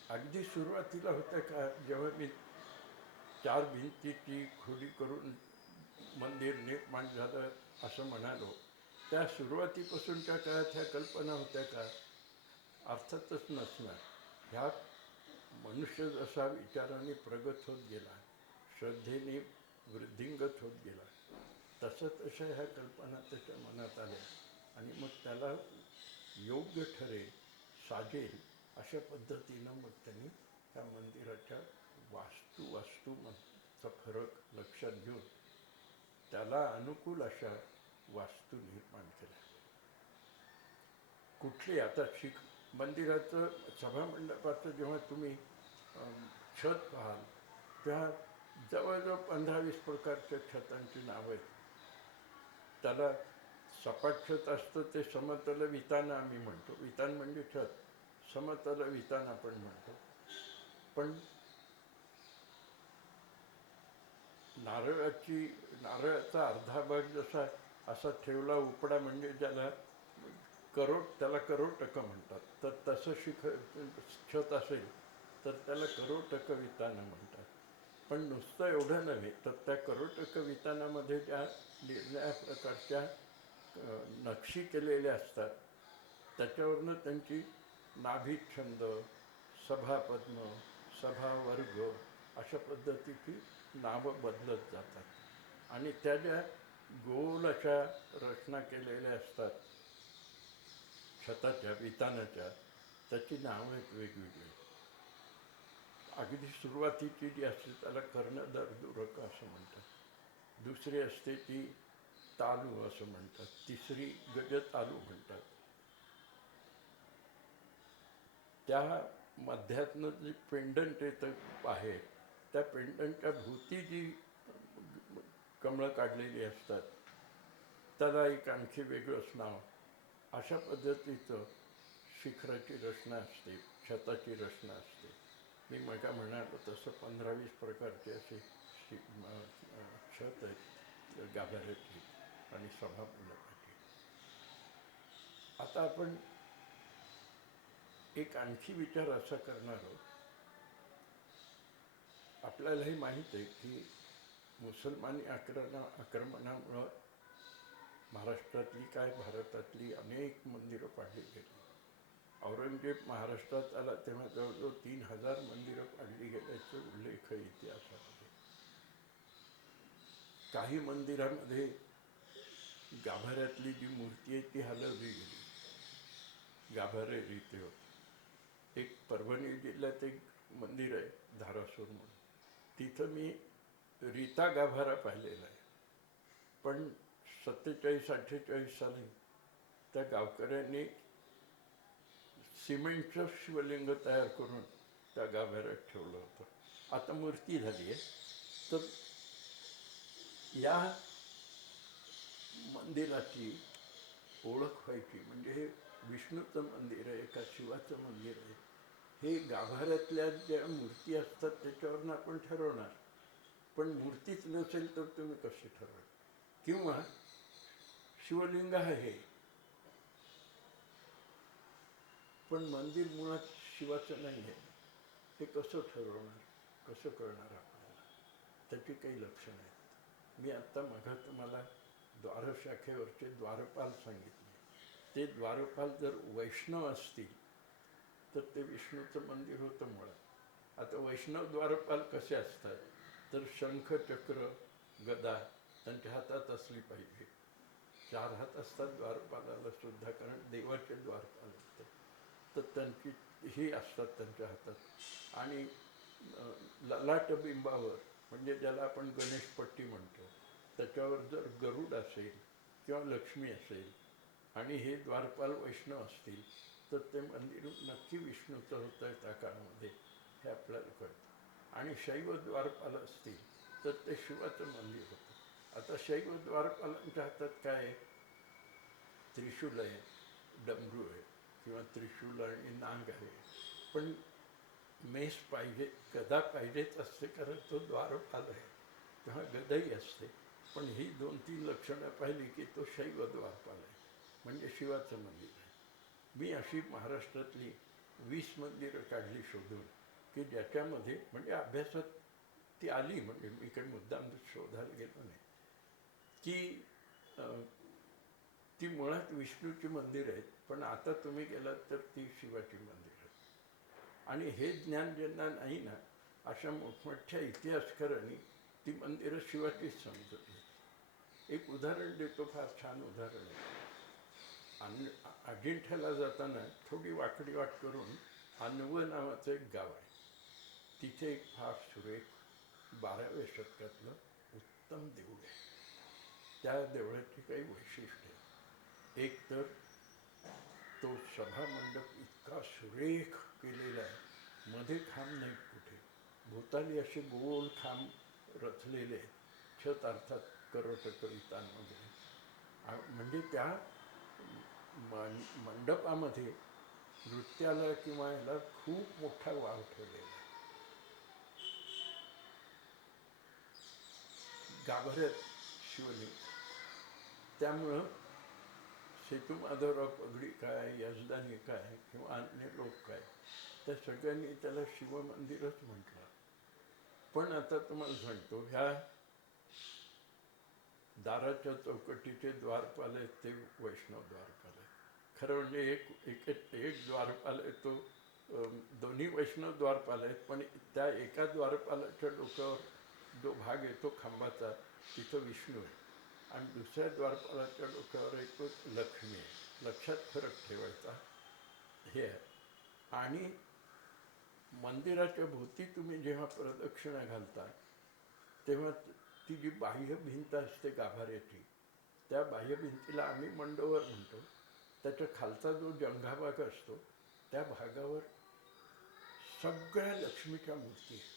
अगदी सुरुवातीला होत्या का, जेव्हा मी 4 भिंतीची खोली करून मंदिर निर्माण झालं असं म्हणालो, त्या सुरुवातीपासूनच्या काळात ह्या कल्पना होत्या का? अर्थातच नसणार. ह्या मनुष्य जसा विचाराने प्रगत होत गेला, श्रद्धेने वृद्धिंगत होत गेला, तशा ह्या कल्पना त्याच्या मनात आल्या, आणि मग त्याला योग्य ठरेल, साजेल अशा पद्धतीनं मग त्यांनी त्या मंदिराच्या वास्तूचा फरक लक्षात घेऊन त्याला अनुकूल अशा वास्तू निर्माण केल्या. कुठली आता मंदिराचं सभामंडपाचं जेव्हा तुम्ही छत पाहाल तेव्हा जवळजवळ 15-20 प्रकारच्या छतांची नावं आहेत. त्याला सपाट छत असतं ते समतल वितान आम्ही म्हणतो. वितान म्हणजे छत, समतल वितान आपण म्हणतो. पण नारळाचा अर्धा भाग जसा असा ठेवला उपडा, म्हणजे ज्याला त्याला करोटक म्हणतात, तर तसं छत असेल तर त्याला करोटक वितानं म्हणतात. पण नुसतं एवढं नव्हे, तर त्या करोटक वितानामध्ये ज्या निरनिळ्या प्रकारच्या नक्षी केलेल्या असतात, त्याच्यावरनं त्यांची नाभिछंद, सभापद्म, सभावर्ग अशा पद्धतीची नावं बदलत जातात. आणि त्या ज्या गोल अशा रचना केलेल्या असतात छताच्या वितानाच्या, त्याची नावं आहेत वेगवेगळी. अगदी सुरुवातीची जी असते त्याला कर्णदर्दुरक असं म्हणतात, दुसरी असते ती तालू असं म्हणतात, तिसरी गजतालू म्हणतात. त्या मध्यातनं जी पेंडंट येतं बाहेर, त्या पेंडंटच्या भोवती जी कमळं काढलेली असतात त्याला एक आणखी वेगळंच नाव. अशा पद्धतीचं शिखराची रचना असते, छताची रचना असते. मी मग म्हणालो तसं 15-20 प्रकारचे असे छत आहेत गाभाऱ्याची आणि सभामंडपाची. आता आपण एक आणखी विचार असा करणार आहोत. आपल्यालाही माहीत आहे की मुसलमानी आक्रमणामुळं महाराष्ट्रातली काय भारतातली अनेक मंदिरं पाडली गेली. औरंगजेब महाराष्ट्रात आला तेव्हा जवळजवळ 3000 मंदिरं पाडली गेल्याचे उल्लेख आहे इतिहासामध्ये. काही मंदिरामध्ये गाभाऱ्यातली जी मूर्ती आहे ती हलवली गेली, गाभारे रीती होत. एक परभणी जिल्ह्यात एक मंदिर आहे धारासूर म्हणून, तिथं मी रीता गाभारा पाहिलेला आहे. पण 47-48 साली त्या गावकऱ्यांनी सिमेंटचं शिवलिंग तयार करून त्या गाभाऱ्यात ठेवलं होतं. आता मूर्ती झाली आहे. तर या मंदिराची ओळख व्हायची म्हणजे हे विष्णूचं मंदिर आहे का शिवाचं मंदिर आहे हे गाभाऱ्यातल्या ज्या मूर्ती असतात त्याच्यावरनं आपण ठरवणार, पण मूर्तीच नसेल तर तुम्ही कसे ठरवाल? किंवा शिवलिंग आहे पण मंदिर मुळात शिवाचं नाही आहे, हे कसं ठरवणार, कसं कळणार आपल्याला? त्याची काही लक्षणं आहेत. मी आत्ता मघा तुम्हाला द्वारशाखेवरचे द्वारपाल सांगितले. ते द्वारपाल जर वैष्णव असतील तर ते विष्णूचं मंदिर होतं मुळात. आता वैष्णव द्वारपाल कसे असतात तर शंख, चक्र, गदा त्यांच्या हातात असली पाहिजे. 4 हात असतात द्वारपालाला सुद्धा, कारण देवाचे द्वारपाल असतात. तर त्यांची ही असतात त्यांच्या हातात. आणि ललाटबिंबावर, म्हणजे ज्याला आपण गणेशपट्टी म्हणतो, त्याच्यावर जर गरुड असेल किंवा लक्ष्मी असेल आणि हे द्वारपाल वैष्णव असतील तर ते मंदिर नक्की विष्णूचं होतं आहे त्या काळामध्ये, हे आपल्याला कळतं. आणि शैव द्वारपाल असतील तर ते शिवाचं मंदिर होतं. आता शैव द्वारपालांच्या हातात काय आहे? त्रिशूल आहे, डमरू आहे किंवा त्रिशूल आणि नांग आहे. पण मेस पाहिजे, गदा पाहिजेच असते, कारण तो द्वारपाल आहे, तेव्हा गदाही असते. पण ही 2-3 लक्षणं पाहिली की तो शैव द्वारपाल आहे, म्हणजे शिवाचं मंदिर आहे. मी अशी महाराष्ट्रातली 20 मंदिरं काढली शोधून की ज्याच्यामध्ये, म्हणजे अभ्यासात ती आली, म्हणजे मी काही मुद्दाम शोधायला गेलो नाही, की ती मुळात विष्णूची मंदिर आहेत, पण आता तुम्ही गेलात तर ती शिवाची मंदिर आहेत. आणि हे ज्ञान ज्यांना नाही ना, अशा मोठमोठ्या इतिहासकारांनी ती मंदिरं शिवाचीच समजली. एक उदाहरण देतो, फार छान उदाहरण आहे. अजिंठ्याला जाताना थोडी वाकडी वाट करून अन्वं नावाचं एक गाव आहे. तिथे एक फार सुरेख 12व्या शतकातलं उत्तम देऊळ आहे. त्या देवळाची काही वैशिष्ट्य आहे. एक तर तो सभामंडप इतका सुरेख केलेला आहे, मध्ये खांब नाहीत कुठे, भोवताली असे गोल खांब रचलेले आहेत, छत अर्थात करटकरितांमध्ये. म्हणजे त्या मंडपामध्ये नृत्याला किंवा याला खूप मोठा वाव ठेवलेला आहे. गाभाऱ्यात शिवलिंग. त्यामुळं सेतू माधवराव पगडी काय, यजदानी काय किंवा अन्य लोक काय, त्या सगळ्यांनी त्याला शिवमंदिरच म्हटलं. पण आता तुम्हाला सांगतो, ह्या दाराच्या चौकटीचे द्वारपाल आहेत ते वैष्णव द्वारपाल आहेत. खरं म्हणजे एक द्वारपाल आहे तो, दोन्ही वैष्णव द्वारपाल आहेत, पण त्या एका द्वारपालाच्या डोक्यावर जो भाग येतो खांबाचा तिथं विष्णू आहे, आणि दुसऱ्या द्वारपालाच्या डोक्यावर एक तो लक्ष्मी आहे. लक्षात फरक ठेवायचा हे आहे. आणि मंदिराच्या भोवती तुम्ही जेव्हा प्रदक्षिणा घालता तेव्हा ती जी बाह्य भिंत असते गाभाऱ्याची, त्या बाह्य भिंतीला आम्ही मंडोवर म्हणतो. त्याच्या खालचा जो जंघा भाग असतो त्या भागावर सगळ्या लक्ष्मीच्या मूर्ती आहेत.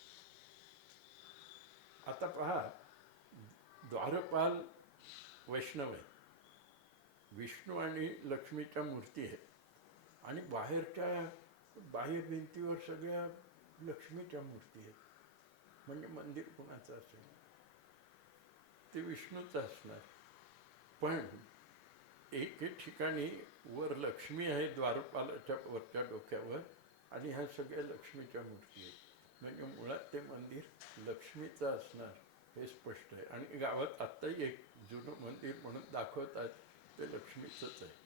आता पहा, द्वारपाल वैष्णव आहे, विष्णू आणि लक्ष्मीच्या मूर्ती आहेत, आणि बाहेरच्या बाह्य भिंतीवर सगळ्या लक्ष्मीच्या मूर्ती आहेत. म्हणजे मंदिर कोणाचं असेल? ते विष्णूचं असणार. पण एक ठिकाणी वर लक्ष्मी आहे द्वारपालाच्या वरच्या डोक्यावर, आणि ह्या सगळ्या लक्ष्मीच्या मूर्ती आहेत. म्हणजे मुळात ते मंदिर लक्ष्मीचं असणार हे स्पष्ट आहे. आणि गावात आत्ताही एक जुनं मंदिर म्हणून दाखवतात, ते लक्ष्मीचंच आहे.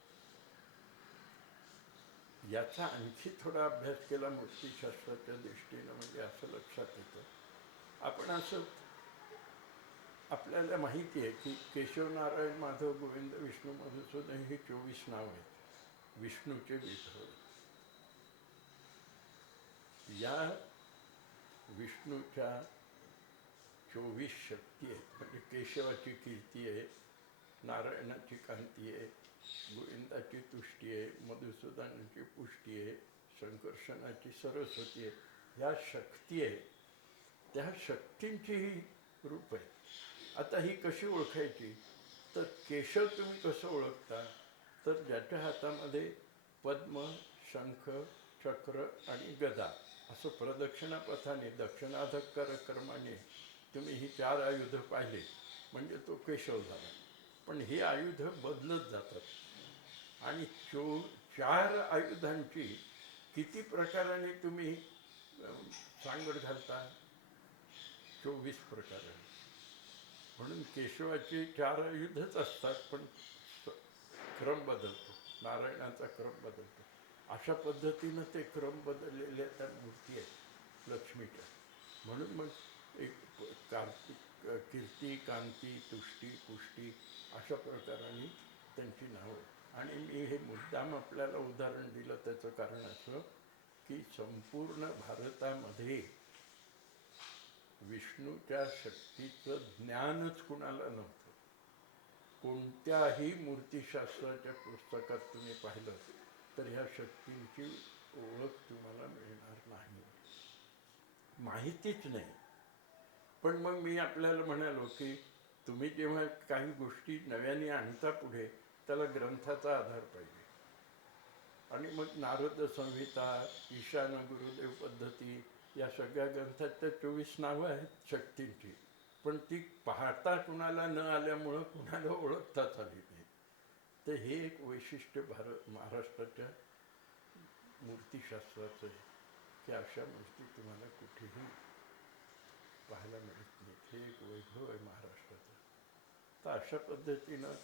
याचा आणखी थोडा अभ्यास केला मूर्तिशास्त्राच्या दृष्टीनं, म्हणजे असं लक्षात येतं. आपण असं, आपल्याला माहिती आहे की केशव, नारायण, माधव, गोविंद, विष्णू, मधुसूदन ही 24 नाव आहेत, विष्णूचे विठोर. या विष्णूच्या 24 शक्ती आहेत. म्हणजे केशवाची कीर्ती आहे, नारायणाची कांती आहे, गोविंदाची तुष्टी आहे, मधुसूदनाची पुष्टी आहे, संकर्षणाची सरस्वती आहे. ह्या शक्ती आहेत, त्या शक्तींची ही रूप आहे. आता ही कशी ओळखायची? तर केशव तुम्ही कसं ओळखता? तर ज्याच्या हातामध्ये पद्म, शंख, चक्र आणि गदा असं प्रदक्षिणापथाने दक्षिणाधक्कर कर्माने तुम्ही ही 4 आयुधं पाहिली म्हणजे तो केशव झाला. पण ही आयुधं बदलत जातात आणि 4 आयुधांची किती प्रकाराने तुम्ही सांगड घालता? 24 प्रकाराने. म्हणून केशवाची 4 आयुधच असतात, पण क्रम बदलतो, नारायणाचा क्रम बदलतो. अशा पद्धतीनं ते क्रम बदललेल्या त्या मूर्ती आहेत लक्ष्मीच्या. म्हणून मग एक कार्तिक कीर्ती, कांती, तुष्टी, पुष्टी अशा प्रकाराने त्यांची नावं. आणि मी हे मुद्दाम आपल्याला उदाहरण दिलं त्याचं कारण असं की संपूर्ण भारतामध्ये विष्णूच्या शक्तीचं ज्ञानच कुणाला नव्हतं. कोणत्याही मूर्तिशास्त्राच्या पुस्तकात तुम्ही पाहिलं तर ह्या शक्तींची ओळख तुम्हाला मिळणार नाही, माहितीच नाही. पण मग मी आपल्याला म्हणालो की तुम्ही जेव्हा काही गोष्टी नव्याने आणता पुढे त्याला ग्रंथाचा आधार पाहिजे. आणि मग नारद संहिता, ईशान गुरुदेव पद्धती या सगळ्या ग्रंथात त्या 24 नावं आहेत शक्तींची, पण ती पाहता कुणाला न आल्यामुळं कुणाला ओळखताच आली नाही. तर हे एक वैशिष्ट्य महाराष्ट्राच्या मूर्तिशास्त्राचं आहे की अशा मूर्ती तुम्हाला कुठेही पाहायला मिळत नाही. हे एक वैभव आहे महाराष्ट्राचं. तर अशा पद्धतीनं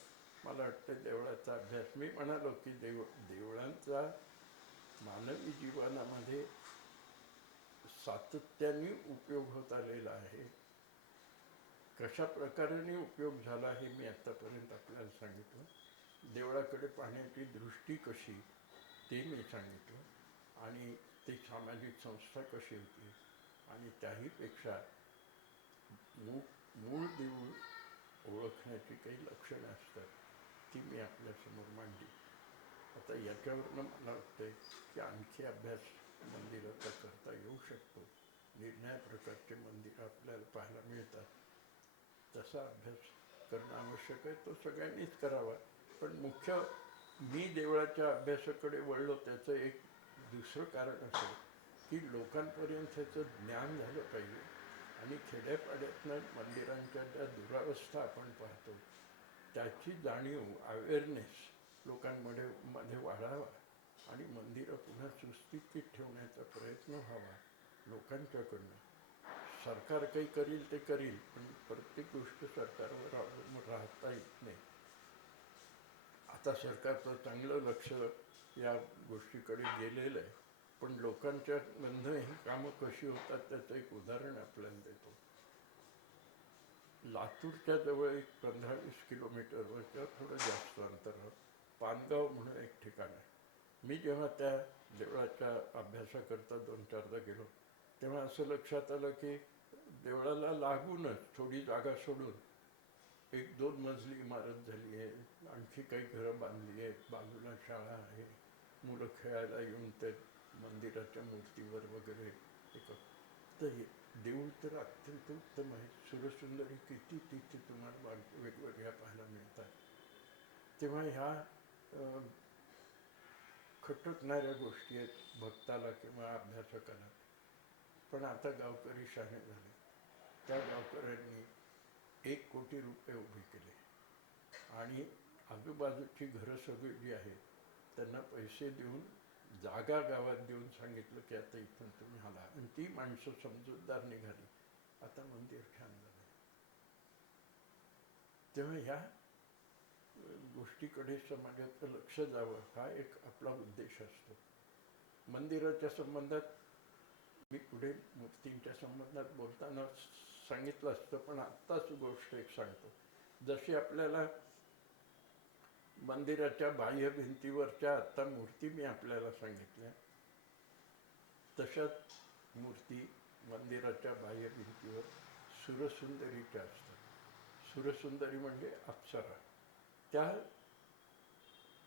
मला वाटतं देवळाचा अभ्यास, मी म्हणालो की देवळांचा मानवी जीवनामध्ये सातत्याने उपयोग होत आलेला आहे. कशा प्रकाराने उपयोग झाला हे मी आत्तापर्यंत आपल्याला सांगितलं. देवळाकडे पाहण्याची दृष्टी कशी ते मी सांगितलं, आणि ती सामाजिक संस्था कशी होती, आणि त्याहीपेक्षा मूळ देऊळ ओळखण्याची काही लक्षणं असतात ती मी आपल्यासमोर मांडली. आता याच्यावरनं मला वाटतंय की आणखी अभ्यास मंदिराचा करता येऊ शकतो. निर्णय प्रकारचे मंदिरं आपल्याला पाहायला मिळतात. तसा अभ्यास करणं आवश्यक आहे. तो सगळ्यांनीच करावा. पण मुख्य मी देवळाच्या अभ्यासाकडे वळलो त्याचं एक दुसरं कारण असं की लोकांपर्यंत ह्याचं ज्ञान झालं पाहिजे. आणि खेड्यापाड्यातनं मंदिरांच्या ज्या दुरावस्था आपण पाहतो त्याची जाणीव, अवेअरनेस लोकांमध्ये वाढावा आणि मंदिरं पुन्हा सुस्थितीत ठेवण्याचा प्रयत्न व्हावा लोकांच्याकडनं. सरकार काही करील ते करील, पण प्रत्येक गोष्ट सरकारवर अवलंबून राहता येत नाही. आता सरकारचं चांगलं लक्ष या गोष्टीकडे गेलेलं आहे, पण लोकांच्या मधनं ही कामं कशी होतात त्याचं एक उदाहरण आपल्याला देतो. लातूरच्या जवळ एक 15-20 किलोमीटरवर किंवा थोडं जास्त अंतरावर पानगाव म्हणून एक ठिकाण आहे. मी जेव्हा त्या देवळाच्या अभ्यासाकरता 2-4दा गेलो तेव्हा असं लक्षात आलं की देवळाला लागूनच थोडी जागा सोडून 1-2 मजली इमारत झाली आहे. आणखी काही घरं बांधली आहेत, बाजूला शाळा आहे, मुलं खेळायला येऊन ते मंदिराच्या मूर्तीवर वगैरे तर देऊळ तर अत्यंत उत्तम आहे. सुरसुंदरी किती तिथे तुम्हाला वेगवेगळ्या पाहायला मिळतात. तेव्हा ह्या खटकणाऱ्या गोष्टी आहेत भक्ताला किंवा अभ्यासकाला. पण आता गावकरी शहाणे झाले. त्या गावकऱ्यांनी 1 कोटी रुपये उभे केले आणि आजूबाजूची घरं सगळी जी आहेत त्यांना पैसे देऊन जागा गावात देऊन सांगितलं की आता इथून तुम्ही हाला. आणि ती माणसं समजूतदार निघाली. आता मंदिर छान झालं. तेव्हा ह्या गोष्टीकडे समाजाचं लक्ष जावं हा एक आपला उद्देश असतो. मंदिराच्या संबंधात मी पुढे मूर्तींच्या संबंधात बोलताना सांगितलं असतं, पण आत्ताच गोष्ट एक सांगतो. जशी आपल्याला मंदिराच्या बाह्य भिंतीवरच्या आत्ता मूर्ती मी आपल्याला सांगितल्या, तशाच मूर्ती मंदिराच्या बाह्य भिंतीवर सुरसुंदरीच्या असतात. सुरसुंदरी म्हणजे अप्सरा. त्या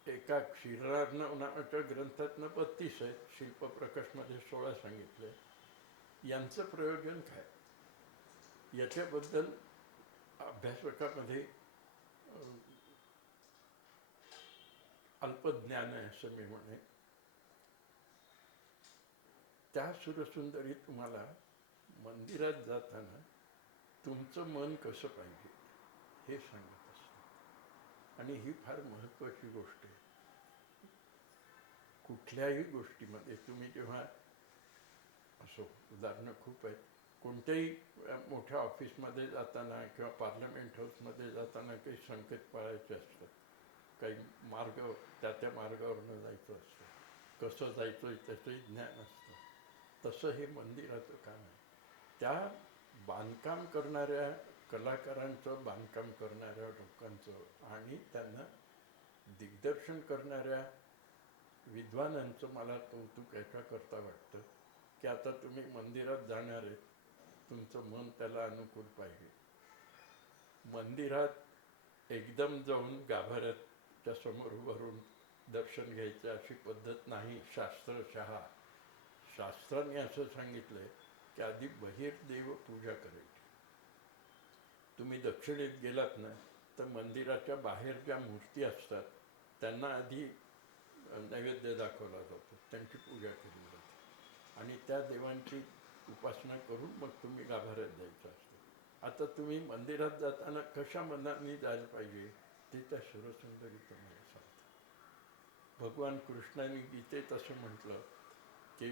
एका क्षीररार्णव नावाच्या ग्रंथातनं 32 आहेत, शिल्पप्रकाशमध्ये 16 सांगितले. यांचं प्रयोजन काय याच्याबद्दल अभ्यासकामध्ये अल्पज्ञान आहे असं मी म्हणेन. त्या सुरसुंदरी तुम्हाला मंदिरात जाताना तुमचं मन कसं पाहिजे हे सांगत असतं. आणि ही फार महत्त्वाची गोष्ट आहे. कुठल्याही गोष्टीमध्ये तुम्ही जेव्हा असो, उदाहरणं खूप आहेत, कोणत्याही मोठ्या ऑफिसमध्ये जाताना किंवा पार्लमेंट हाऊसमध्ये जाताना काही संकेत पाळायचे असतात, काही मार्ग त्या मार्गावरनं जायचं असतं, कसं जायचं त्याचंही ज्ञान असतं. तसं हे मंदिराचं काम आहे. त्या बांधकाम करणाऱ्या कलाकारांचं, बांधकाम करणाऱ्या लोकांचं आणि त्यांना दिग्दर्शन करणाऱ्या विद्वानांचं मला कौतुक याच्याकरता वाटतं की आता तुम्ही मंदिरात जाणार आहेत, तुमचं मन त्याला अनुकूल पाहिजे. मंदिरात एकदम जाऊन गाभाऱ्याच्या समोर उभारून दर्शन घ्यायचं अशी पद्धत नाही शास्त्रशः. शास्त्रांनी असं सांगितलंय की आधी बहिर्देव पूजा करायची. तुम्ही दक्षिणेत गेलात ना तर मंदिराच्या बाहेर ज्या मूर्ती असतात त्यांना आधी नैवेद्य दाखवला जातो, त्यांची पूजा केली जाते आणि त्या देवांची उपासना करून मग तुम्ही गाभाऱ्यात जायचं असतं. आता तुम्ही मंदिरात जाताना कशा मनाने जायला पाहिजे ते त्या सुरसुंदरी तुम्हाला सांगतात. भगवान कृष्णाने गीतेत असं म्हटलं की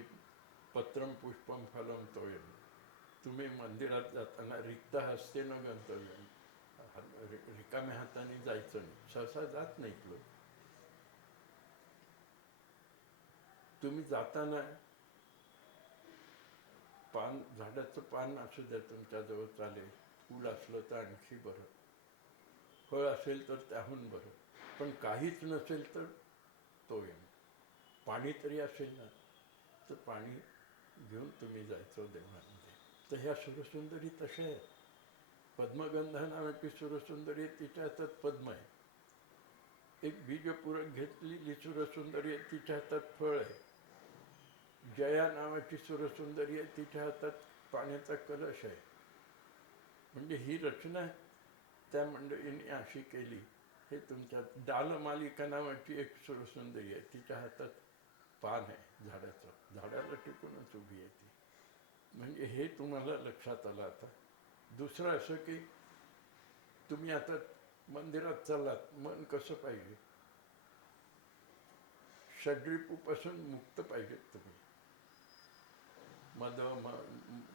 पत्रम पुष्पम फलम तोयम. तुम्ही मंदिरात जाताना रिक्त हस्ते न गंतव्यम, रिकाम्या हाताने जायचं नाही. सहसा जात नाहीत लोक. तुम्ही जाताना पान, झाडाचं पान असू द्या तुमच्याजवळ चालेल, फूल असलं तर आणखी बरं, फळ असेल तर त्याहून बरं, पण काहीच नसेल तर तोयम. पाणी तरी असेल ना तर पाणी घेऊन तुम्ही जायचं देवळामध्ये. तर ह्या सुरसुंदरी तशा आहेत. पद्मगंधा नावाची सुरसुंदरी आहे, तिच्या हातात पद्म आहे. एक बीजपूरक घेतलेली सुरसुंदरी आहे, तिच्या हातात फळ आहे. जया नावाची सुरसुंदरी आहे, तिच्या हातात पाण्याचा कलश आहे. म्हणजे ही रचना त्या मंडळींनी अशी केली. हे तुमच्या डालमालिका नावाची एक सुरसुंदरी आहे, तिच्या हातात पान आहे झाडाचं, झाडाला टिकूनच उभी आहे ती. म्हणजे हे तुम्हाला लक्षात आलं. आता दुसरं असं की तुम्ही आता मंदिरात चाललात, मन कसं पाहिजे? षड्रिपूपासून मुक्त पाहिजेत तुम्ही. मद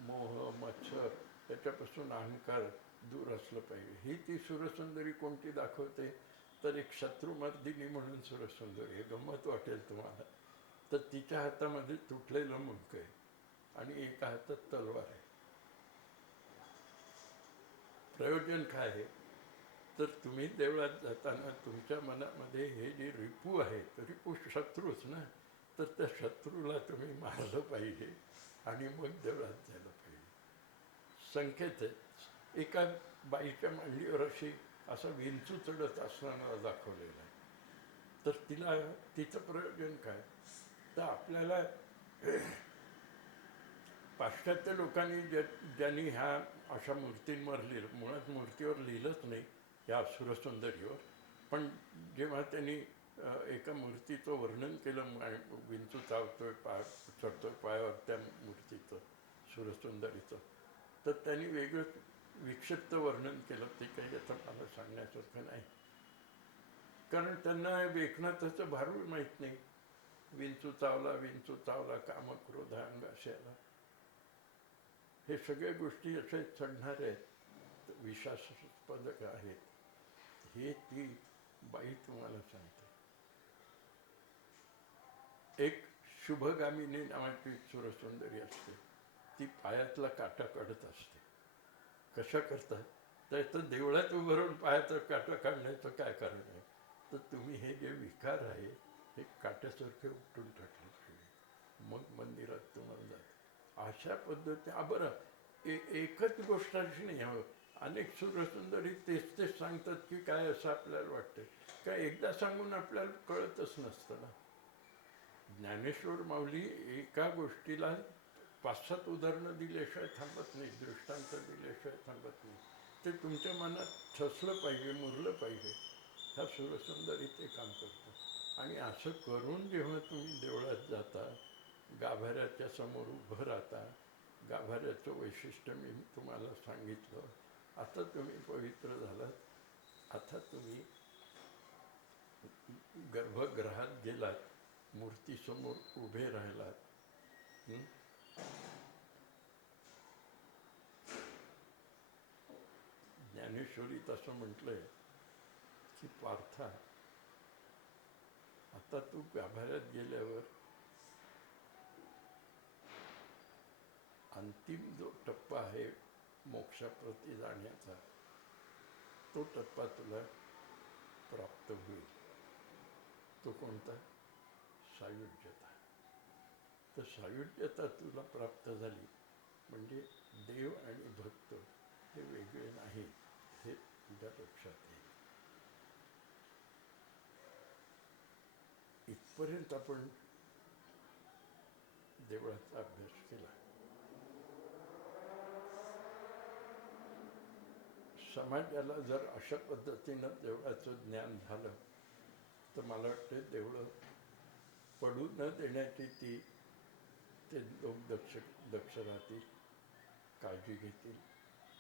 मोह मत्सर त्याच्यापासून अहंकार दूर असलं पाहिजे. ही ती सुरसुंदरी कोणती दाखवते तर एक शत्रुमर्दिनी म्हणून सुरसुंदरी आहे. गंमत वाटेल तुम्हाला. तर तिच्या हातामध्ये तुटलेलं मुंडक आहे आणि एका हातात तलवार आहे. प्रयोजन काय आहे तर तुम्ही देवळात जाताना तुमच्या मनामध्ये हे जे रिपू आहेत, रिपू शत्रूच ना, तर त्या शत्रूला तुम्ही मारलं पाहिजे आणि मग देवळात जायला पाहिजे. संकेत आहे. एका बाईच्या मांडीवर असा विंचू चढत असताना दाखवलेला आहे. तर तिचं प्रयोजन काय तर आपल्याला पाश्चात्य लोकांनी ज्यांनी ह्या अशा मूर्तींवर लिहिलं, मुळात मूर्तीवर लिहिलंच नाही या सुरसुंदरीवर, पण जेव्हा त्यांनी एका मूर्तीचं वर्णन केलं, विंचू चावतोय, चढतोय पायावर त्या मूर्तीचं, सुरसुंदरीचं, तर त्यांनी वेगळं विक्षिप्त वर्णन केलं. ते काही आता मला सांगण्यासारखं नाही, कारण त्यांना वेखनाथाचं भारूड माहीत नाही. विंचू चावला काम क्रोध अंगाशाला, हे सगळ्या गोष्टी असे चढणारे आहेत, विश्वासास्पद आहेत. हे ती बाई तुम्हाला सांगते. एक शुभगामिनी नावाची सुरसुंदरी असते, ती पायातला काटा काढत असते. कशा करतात तर देवळात उभं राहून पायाचा काटा काढण्याचं काय कारण आहे तर तुम्ही हे जे विकार आहे हे काट्यासारखे उपटून टाकले पाहिजे, मग मंदिरात तुम्हाला जाते. अशा पद्धतीने बरं एकच गोष्ट अशी नाही हवं. अनेक सुरसुंदरी तेच सांगतात की काय असं आपल्याला वाटतं. काय एकदा सांगून आपल्याला कळतच नसतं ना. ज्ञानेश्वर माऊली एका गोष्टीला 5-7 उदाहरणं दिल्याशिवाय थांबत नाही, दृष्टांत दिल्याशिवाय थांबत नाही. ते तुमच्या मनात ठसलं पाहिजे, मुरलं पाहिजे. ह्या सुरसुंदरी ते काम करतात. आणि असं करून जेव्हा तुम्ही देवळात जाता गाभाऱ्याच्या समोर उभं राहता. गाभाऱ्याचं वैशिष्ट्य मी तुम्हाला सांगितलं. आता तुम्ही पवित्र झालात. आता तुम्ही गर्भगृहात गेलात, मूर्तीसमोर उभे राहिलात. ज्ञानेश्वरीत असं म्हटलंय की पार्था, आता तू गाभाऱ्यात गेल्यावर अंतिम जो टप्पा आहे मोक्षाप्रती जाण्याचा, तो टप्पा तुला प्राप्त होईल. तो कोणता? सायुज्यता. तर सायुज्यता तुला प्राप्त झाली म्हणजे देव आणि भक्त हे वेगळे नाही, हे तुझ्या लक्षात येईल. इथपर्यंत आपण देवळाचा अभ्यास केला. समाजाला जर अशा पद्धतीनं देवळाचं ज्ञान झालं तर मला वाटतं देवळं पडू न देण्याची ते लोक दक्ष राहतील, काळजी घेतील,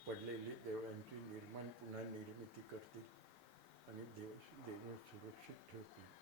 पडलेली देवळांची पुन्हा निर्मिती करतील आणि देव सुरक्षित ठेवतील.